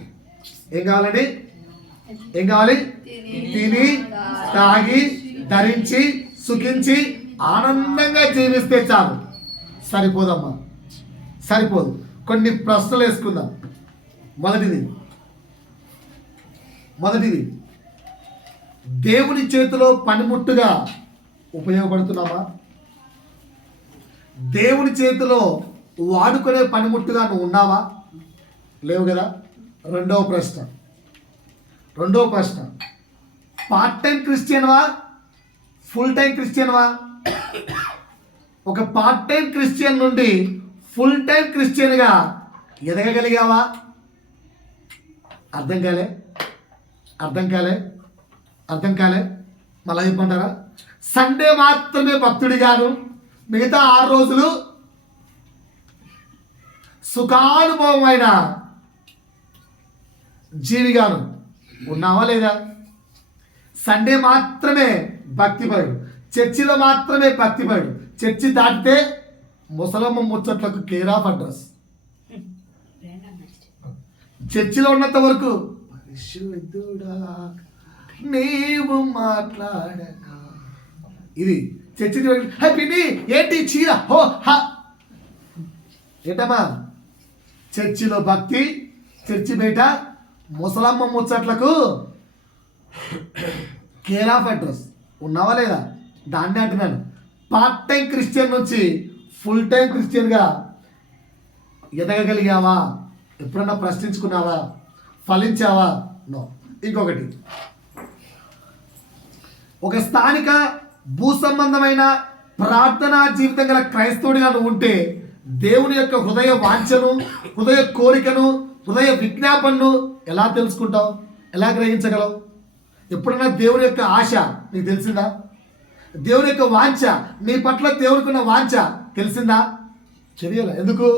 ఏం కావాలండి? ఏం కావాలి? తిని తాగి ధరించి సుఖించి ఆనందంగా జీవిస్తే చాలు. సరిపోదమ్మా, సరిపోదు. కొన్ని ప్రశ్నలు వేసుకుందాం. మొదటిది దేవుని చేతిలో పనిముట్టుగా ఉపయోగపడుతున్నామా? దేవుని చేతిలో వాడుకునే పనిముట్టుగా నువ్వు ఉన్నావా? లేవు కదా. రెండవ ప్రశ్న, పార్ట్ టైం క్రిస్టియన్వా, ఫుల్ టైం క్రిస్టియన్వా? ఒక పార్ట్ టైం క్రిస్టియన్ నుండి ఫుల్ టైం క్రిస్టియన్గా ఎదగగలిగావా? అర్థం కాలే. మళ్ళీ చెప్పమంటారా? సండే మాత్రమే భక్తుడిగాను, మిగతా 6 రోజులు సుఖానుభవమైన జీవిగాను ఉన్నావా లేదా? సండే మాత్రమే భక్తిపరుడు, చర్చిలో మాత్రమే భక్తిపరుడు, చర్చి దాటితే ముసలమ్మ ముచ్చట్లకు కేర్ ఆఫ్ అడ్రస్. చర్చిలో ఉన్నంత వరకు పరిశుద్ధుడా నీవు మాట్లాడక, ఇది చర్చి. పిన్ని ఏంటి చీర హో హా ఏంటమ్మా? చర్చిలో భక్తి, చర్చి బయట ముసలమ్మ ముచ్చట్లకు కేర్ ఆఫ్ అడ్రస్ ఉన్నావా లేదా? దాన్ని అంటున్నాను. పార్ట్ టైం క్రిస్టియన్ నుంచి ఫుల్ టైం క్రిస్టియన్గా ఎదగగలిగావా? ఎప్పుడన్నా ప్రశ్నించుకున్నావా? ఫలించావా? నో. ఇంకొకటి, ఒక స్థానిక భూ సంబంధమైన ప్రార్థనా జీవితం గల క్రైస్తవుడిగా నువ్వు ఉంటే దేవుని యొక్క హృదయ వాంఛను, హృదయ కోరికను, హృదయ విజ్ఞాపనను ఎలా తెలుసుకుంటావు? ఎలా గ్రహించగలవు? ఎప్పుడన్నా దేవుని యొక్క ఆశ నీకు తెలిసిందా? దేవుని యొక్క వాంఛ, నీ పట్ల దేవునికి ఉన్న వాంఛ తెలిసిందా? తెలియలే. ఎందుకు?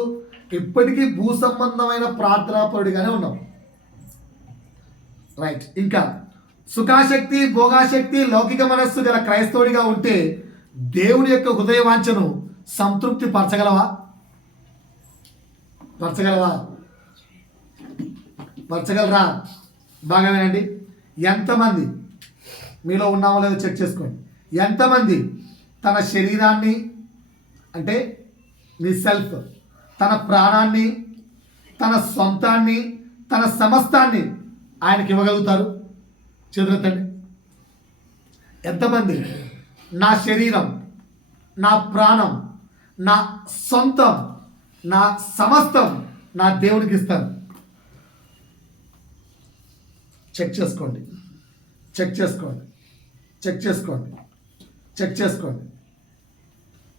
ఇప్పటికీ భూ సంబంధమైన ప్రార్థనాపరుడిగానే ఉన్నాం. రైట్. ఇంకా సుఖాశక్తి, భోగాశక్తి, లౌకిక మనస్సు గల క్రైస్తవుడిగా ఉంటే దేవుని యొక్క హృదయ వాంఛను సంతృప్తి పరచగలవా? పరచగలరా? బాగా వినండి. ఎంతమంది మీలో ఉన్నామో లేదో చెక్ చేసుకోండి. ఎంతమంది తన శరీరాన్ని, అంటే నీ సెల్ఫ్, తన ప్రాణాన్ని, తన సొంతాన్ని, తన సమస్తాన్ని ఆయనకి ఇవ్వగలుగుతారు? చేతులెత్తండి. ఎంతమంది నా శరీరం, నా ప్రాణం, నా సొంతం, నా సమస్తం నా దేవుడికి ఇస్తాను? చెక్ చేసుకోండి.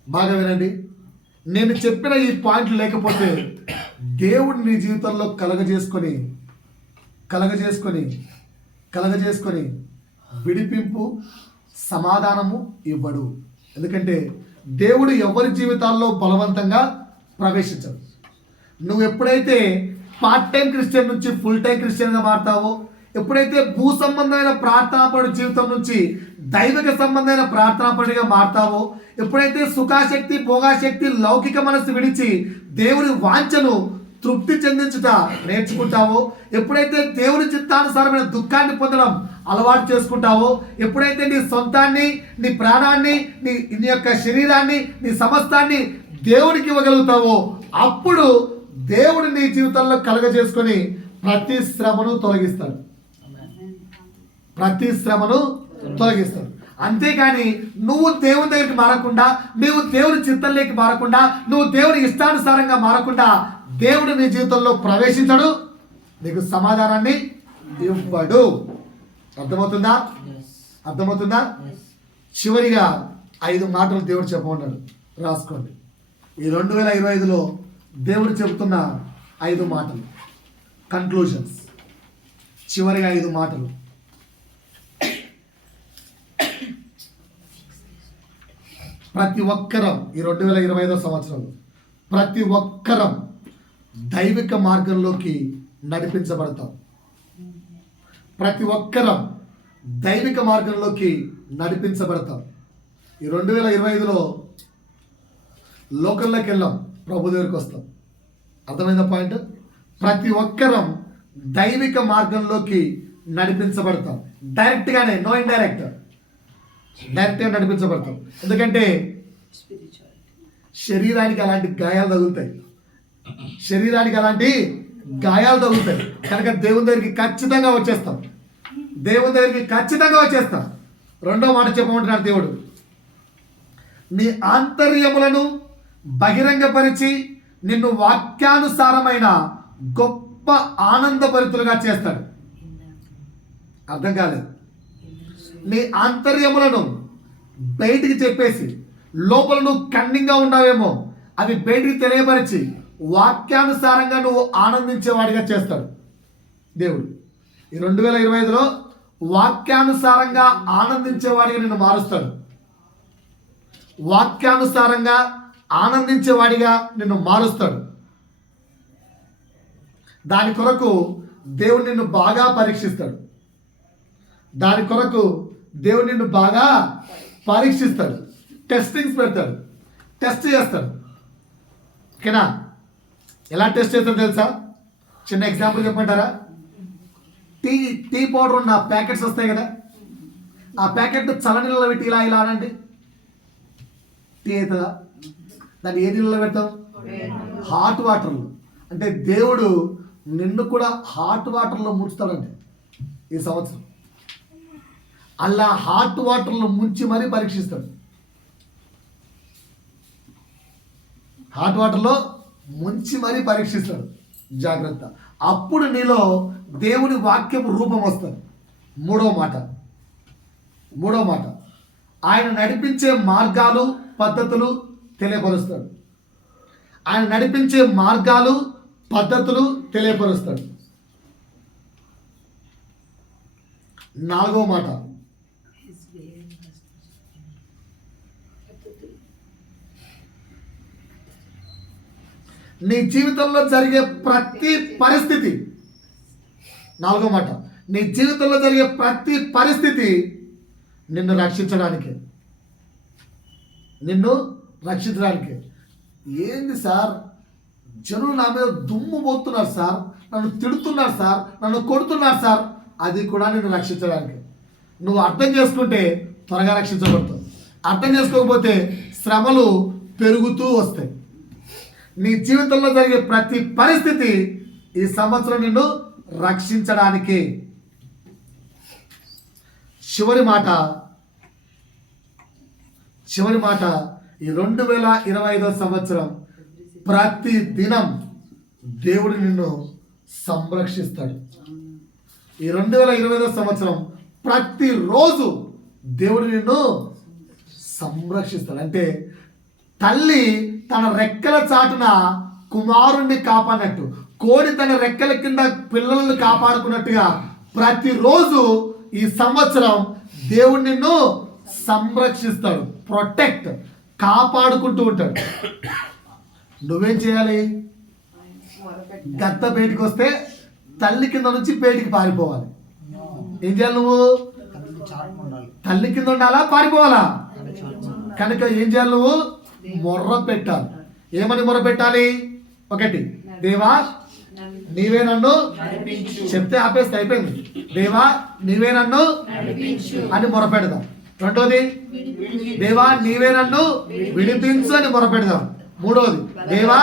బాగా వినండి. నేను చెప్పిన ఈ పాయింట్లు లేకపోతే దేవుడు నీ జీవితంలో కలగజేసుకొని విడిపింపు, సమాధానము ఇవ్వడు. ఎందుకంటే దేవుడు ఎవరి జీవితాల్లో బలవంతంగా ప్రవేశించడు. నువ్వు ఎప్పుడైతే పార్ట్ టైం క్రిస్టియన్ నుంచి ఫుల్ టైం క్రిస్టియన్గా మారుతావో, ఎప్పుడైతే భూ సంబంధమైన ప్రార్థనాపరుడి జీవితం నుంచి దైవిక సంబంధమైన ప్రార్థనాపరుడిగా మారతావో, ఎప్పుడైతే సుఖాశక్తి భోగాశక్తి లౌకిక మనస్సు విడిచి దేవుని వాంఛను తృప్తి చెందించుట నేర్చుకుంటావో, ఎప్పుడైతే దేవుని చిత్తానుసారమైన దుఃఖాన్ని పొందడం అలవాటు చేసుకుంటావో, ఎప్పుడైతే నీ సొంతాన్ని, నీ ప్రాణాన్ని, నీ యొక్క శరీరాన్ని, నీ సమస్తాన్ని దేవునికి ఇవ్వగలుగుతావో, అప్పుడు దేవుడు నీ జీవితంలో కలుగజేసుకొని ప్రతి శ్రమను తొలగిస్తాడు. ప్రతి శ్రమను తొలగిస్తాడు. అంతేకాని నువ్వు దేవుని దగ్గరికి మారకుండా, నువ్వు దేవుని చిత్తంలోకి మారకుండా, నువ్వు దేవుని ఇష్టానుసారంగా మారకుండా దేవుడు నీ జీవితంలో ప్రవేశించడు, నీకు సమాధానాన్ని ఇవ్వడు. అర్థమవుతుందా? అర్థమవుతుందా? చివరిగా 5 మాటలు దేవుడు చెప్పమన్నాడు, రాసుకోండి. ఈ 2025లో దేవుడు చెబుతున్న 5 మాటలు, కన్క్లూజన్స్. చివరిగా 5 మాటలు. ప్రతి ఒక్కరం ఈ 2025 సంవత్సరంలో ప్రతి ఒక్కరం దైవిక మార్గంలోకి నడిపించబడతాం. ప్రతి ఒక్కరం దైవిక మార్గంలోకి నడిపించబడతాం. ఈ 2025లో లోకల్లోకి వెళ్ళాం, ప్రభు దగ్గరికి వస్తాం. అర్థమైందా పాయింట్? ప్రతి ఒక్కరం దైవిక మార్గంలోకి నడిపించబడతాం. డైరెక్ట్గానే, నో ఇండైరెక్ట్, డైరెక్ట్గా నడిపించబడతాం. ఎందుకంటే శరీరానికి అలాంటి గాయాలు తగులుతాయి, శరీరానికి అలాంటి గాయాలు తగులుతాయి. కనుక దేవుని దగ్గరికి ఖచ్చితంగా వచ్చేస్తాం, దేవుని దగ్గరికి ఖచ్చితంగా వచ్చేస్తాం. 2వ మాట చెప్పమంటున్నాడు దేవుడు, నీ ఆంతర్యములను బహిరంగపరిచి నిన్ను వాక్యానుసారమైన గొప్ప ఆనందభరితులుగా చేస్తాడు. అర్థం కాలేదు? నీ ఆంతర్యములను బయటికి చెప్పేసి, లోపల నువ్వు కన్నింగా ఉన్నావేమో అవి బయటికి తెలియపరిచి వాక్యానుసారంగా నువ్వు ఆనందించేవాడిగా చేస్తాడు దేవుడు. ఈ 2025లో వాక్యానుసారంగా ఆనందించేవాడిగా నిన్ను మారుస్తాడు. వాక్యానుసారంగా ఆనందించేవాడిగా నిన్ను మారుస్తాడు. దాని కొరకు దేవుడు నిన్ను బాగా పరీక్షిస్తాడు. దాని కొరకు దేవుడు నిన్ను బాగా పరీక్షిస్తాడు, టెస్టింగ్స్ పెడతాడు, టెస్ట్ చేస్తాడు. ఓకేనా? ఎలా టెస్ట్ చేస్తాడో తెలుసా? చిన్న ఎగ్జాంపుల్ చెప్పమంటారా? టీ పౌడర్ ఉన్న ప్యాకెట్స్ వస్తాయి కదా, ఆ ప్యాకెట్ చల్లనీళ్ళలో పెట్టి ఇలా ఇలా అనండి, టీ అవుతుందా? దాన్ని ఏ నీళ్ళలో పెడతాం? హాట్ వాటర్లో. అంటే దేవుడు నిన్ను కూడా హాట్ వాటర్లో ముంచుతాడంటే ఈ సంవత్సరం. అలా హాట్ వాటర్లో ముంచి మరీ పరీక్షిస్తాడు. హాట్ వాటర్లో ముంచి మరీ పరీక్షిస్తాడు. జాగ్రత్త. అప్పుడు నీలో దేవుని వాక్యపు రూపం వస్తుంది. 3వ మాట, ఆయన నడిపించే మార్గాలు పద్ధతులు తెలియపరుస్తాడు. ఆయన నడిపించే మార్గాలు పద్ధతులు తెలియపరుస్తాడు. 4వ మాట, నీ జీవితంలో జరిగే ప్రతి పరిస్థితి, 4వ మాట, నీ జీవితంలో జరిగే ప్రతి పరిస్థితి నిన్ను రక్షించడానికి. ఏంది సార్, జనులు నా మీద దుమ్ము పోతున్నారు సార్, నన్ను తిడుతున్నారు సార్, నన్ను కొడుతున్నారు సార్, అది కూడా నిన్ను రక్షించడానికి. నువ్వు అర్థం చేసుకుంటే త్వరగా రక్షించబడతావు. అర్థం చేసుకోకపోతే శ్రమలు పెరుగుతూ వస్తాయి. నీ జీవితంలో జరిగే ప్రతి పరిస్థితి ఈ సంవత్సరం నిన్ను రక్షించడానికి. చివరి మాట, ఈ 2025 సంవత్సరం ప్రతి దినం దేవుడు నిన్ను సంరక్షిస్తాడు. ఈ 2025 సంవత్సరం ప్రతిరోజు దేవుడు నిన్ను సంరక్షిస్తాడు. అంటే తల్లి తన రెక్కల చాటున కుమారుణ్ణి కాపాడినట్టు, కోడి తన రెక్కల కింద పిల్లలను కాపాడుకున్నట్టుగా ప్రతిరోజు ఈ సంవత్సరం దేవుడు నిన్ను సంరక్షిస్తాడు. ప్రొటెక్ట్, కాపాడుకుంటూ ఉంటాడు. నువ్వేం చేయాలి? గద్ద బయటికి వస్తే తల్లి కింద నుంచి బయటికి పారిపోవాలి. ఏం చేయాలి నువ్వు? తల్లి కింద ఉండాలా, పారిపోవాలా? కనుక ఏం చేయాలి నువ్వు? మొర్ర పెట్టాలి. ఏమని మొర్ర పెట్టాలి? ఒకటి, దేవా నీవే నన్ను చెప్తే ఆపేస్తే అయిపోయింది. దేవా నీవే నన్ను అని మొరపెడదాం. రెండోది, దేవా నీవే నన్ను విడిపించు అని మొరపెడదాం. మూడోది, దేవా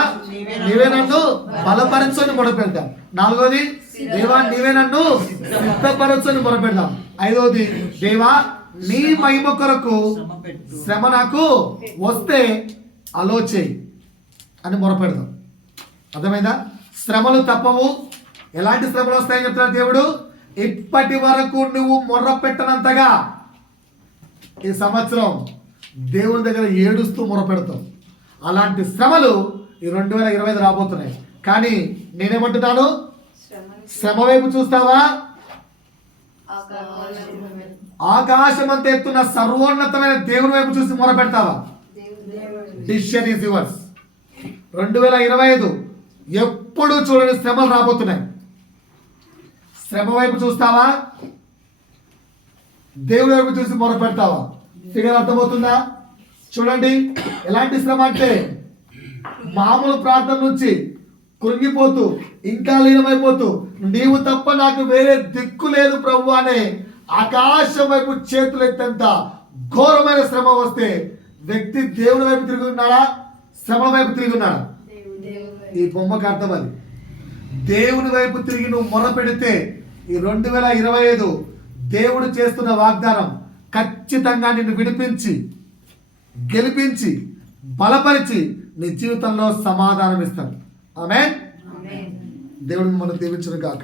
నీవే నన్ను బలపరచు అని మొరపెడదాం. నాలుగోది, దేవా నీవే నన్ను సిద్ధపరచు అని మొరపెడదాం. ఐదోది, దేవా నీ మహిమ కొరకు శ్రమ నాకు వస్తే అలో చేయి అని మొరపెడదాం. అర్థమైందా? శ్రమలు తప్పవు. ఎలాంటి శ్రమలు వస్తాయని చెప్తున్నాడు దేవుడు? ఇప్పటి వరకు నువ్వు మొర్ర పెట్టనంతగా ఈ సంవత్సరం దేవుని దగ్గర ఏడుస్తూ మొరపెడతావు. అలాంటి శ్రమలు ఈ 2025 రాబోతున్నాయి. కానీ నేనేమంటున్నాను, శ్రమ వైపు చూస్తావా? ఆకాశం అంత ఎత్తున్న సర్వోన్నతమైన దేవుని వైపు చూసి మొరపెడతావా? Decision is yours. 2025 ఎప్పుడు చూడని శ్రమలు రాబోతున్నాయి. శ్రమ వైపు చూస్తావా? దేవుడి వైపు చూసి మొరపెడతావా? ఫిగర్ అర్థమవుతుందా? చూడండి, ఎలాంటి శ్రమ అంటే మామూలు ప్రార్థన నుంచి కృంగిపోతూ ఇంకా లీనమైపోతూ నీవు తప్ప నాకు వేరే దిక్కు లేదు ప్రభు అనే ఆకాశం వైపు చేతులు ఎత్తేంత ఘోరమైన శ్రమ వస్తే వ్యక్తి దేవుని వైపు తిరిగి ఉన్నాడా, శ్రమ వైపు తిరిగి ఉన్నాడా? ఈ బొమ్మకు అర్థం అది. దేవుని వైపు తిరిగి నువ్వు మొర పెడితే ఈ 2025 దేవుడు చేస్తున్న వాగ్దానం ఖచ్చితంగా నిన్ను విడిపించి గెలిపించి బలపరిచి నీ జీవితంలో సమాధానం ఇస్తాడు. ఆమేన్. దేవుడిని మనం దీవించును గాక.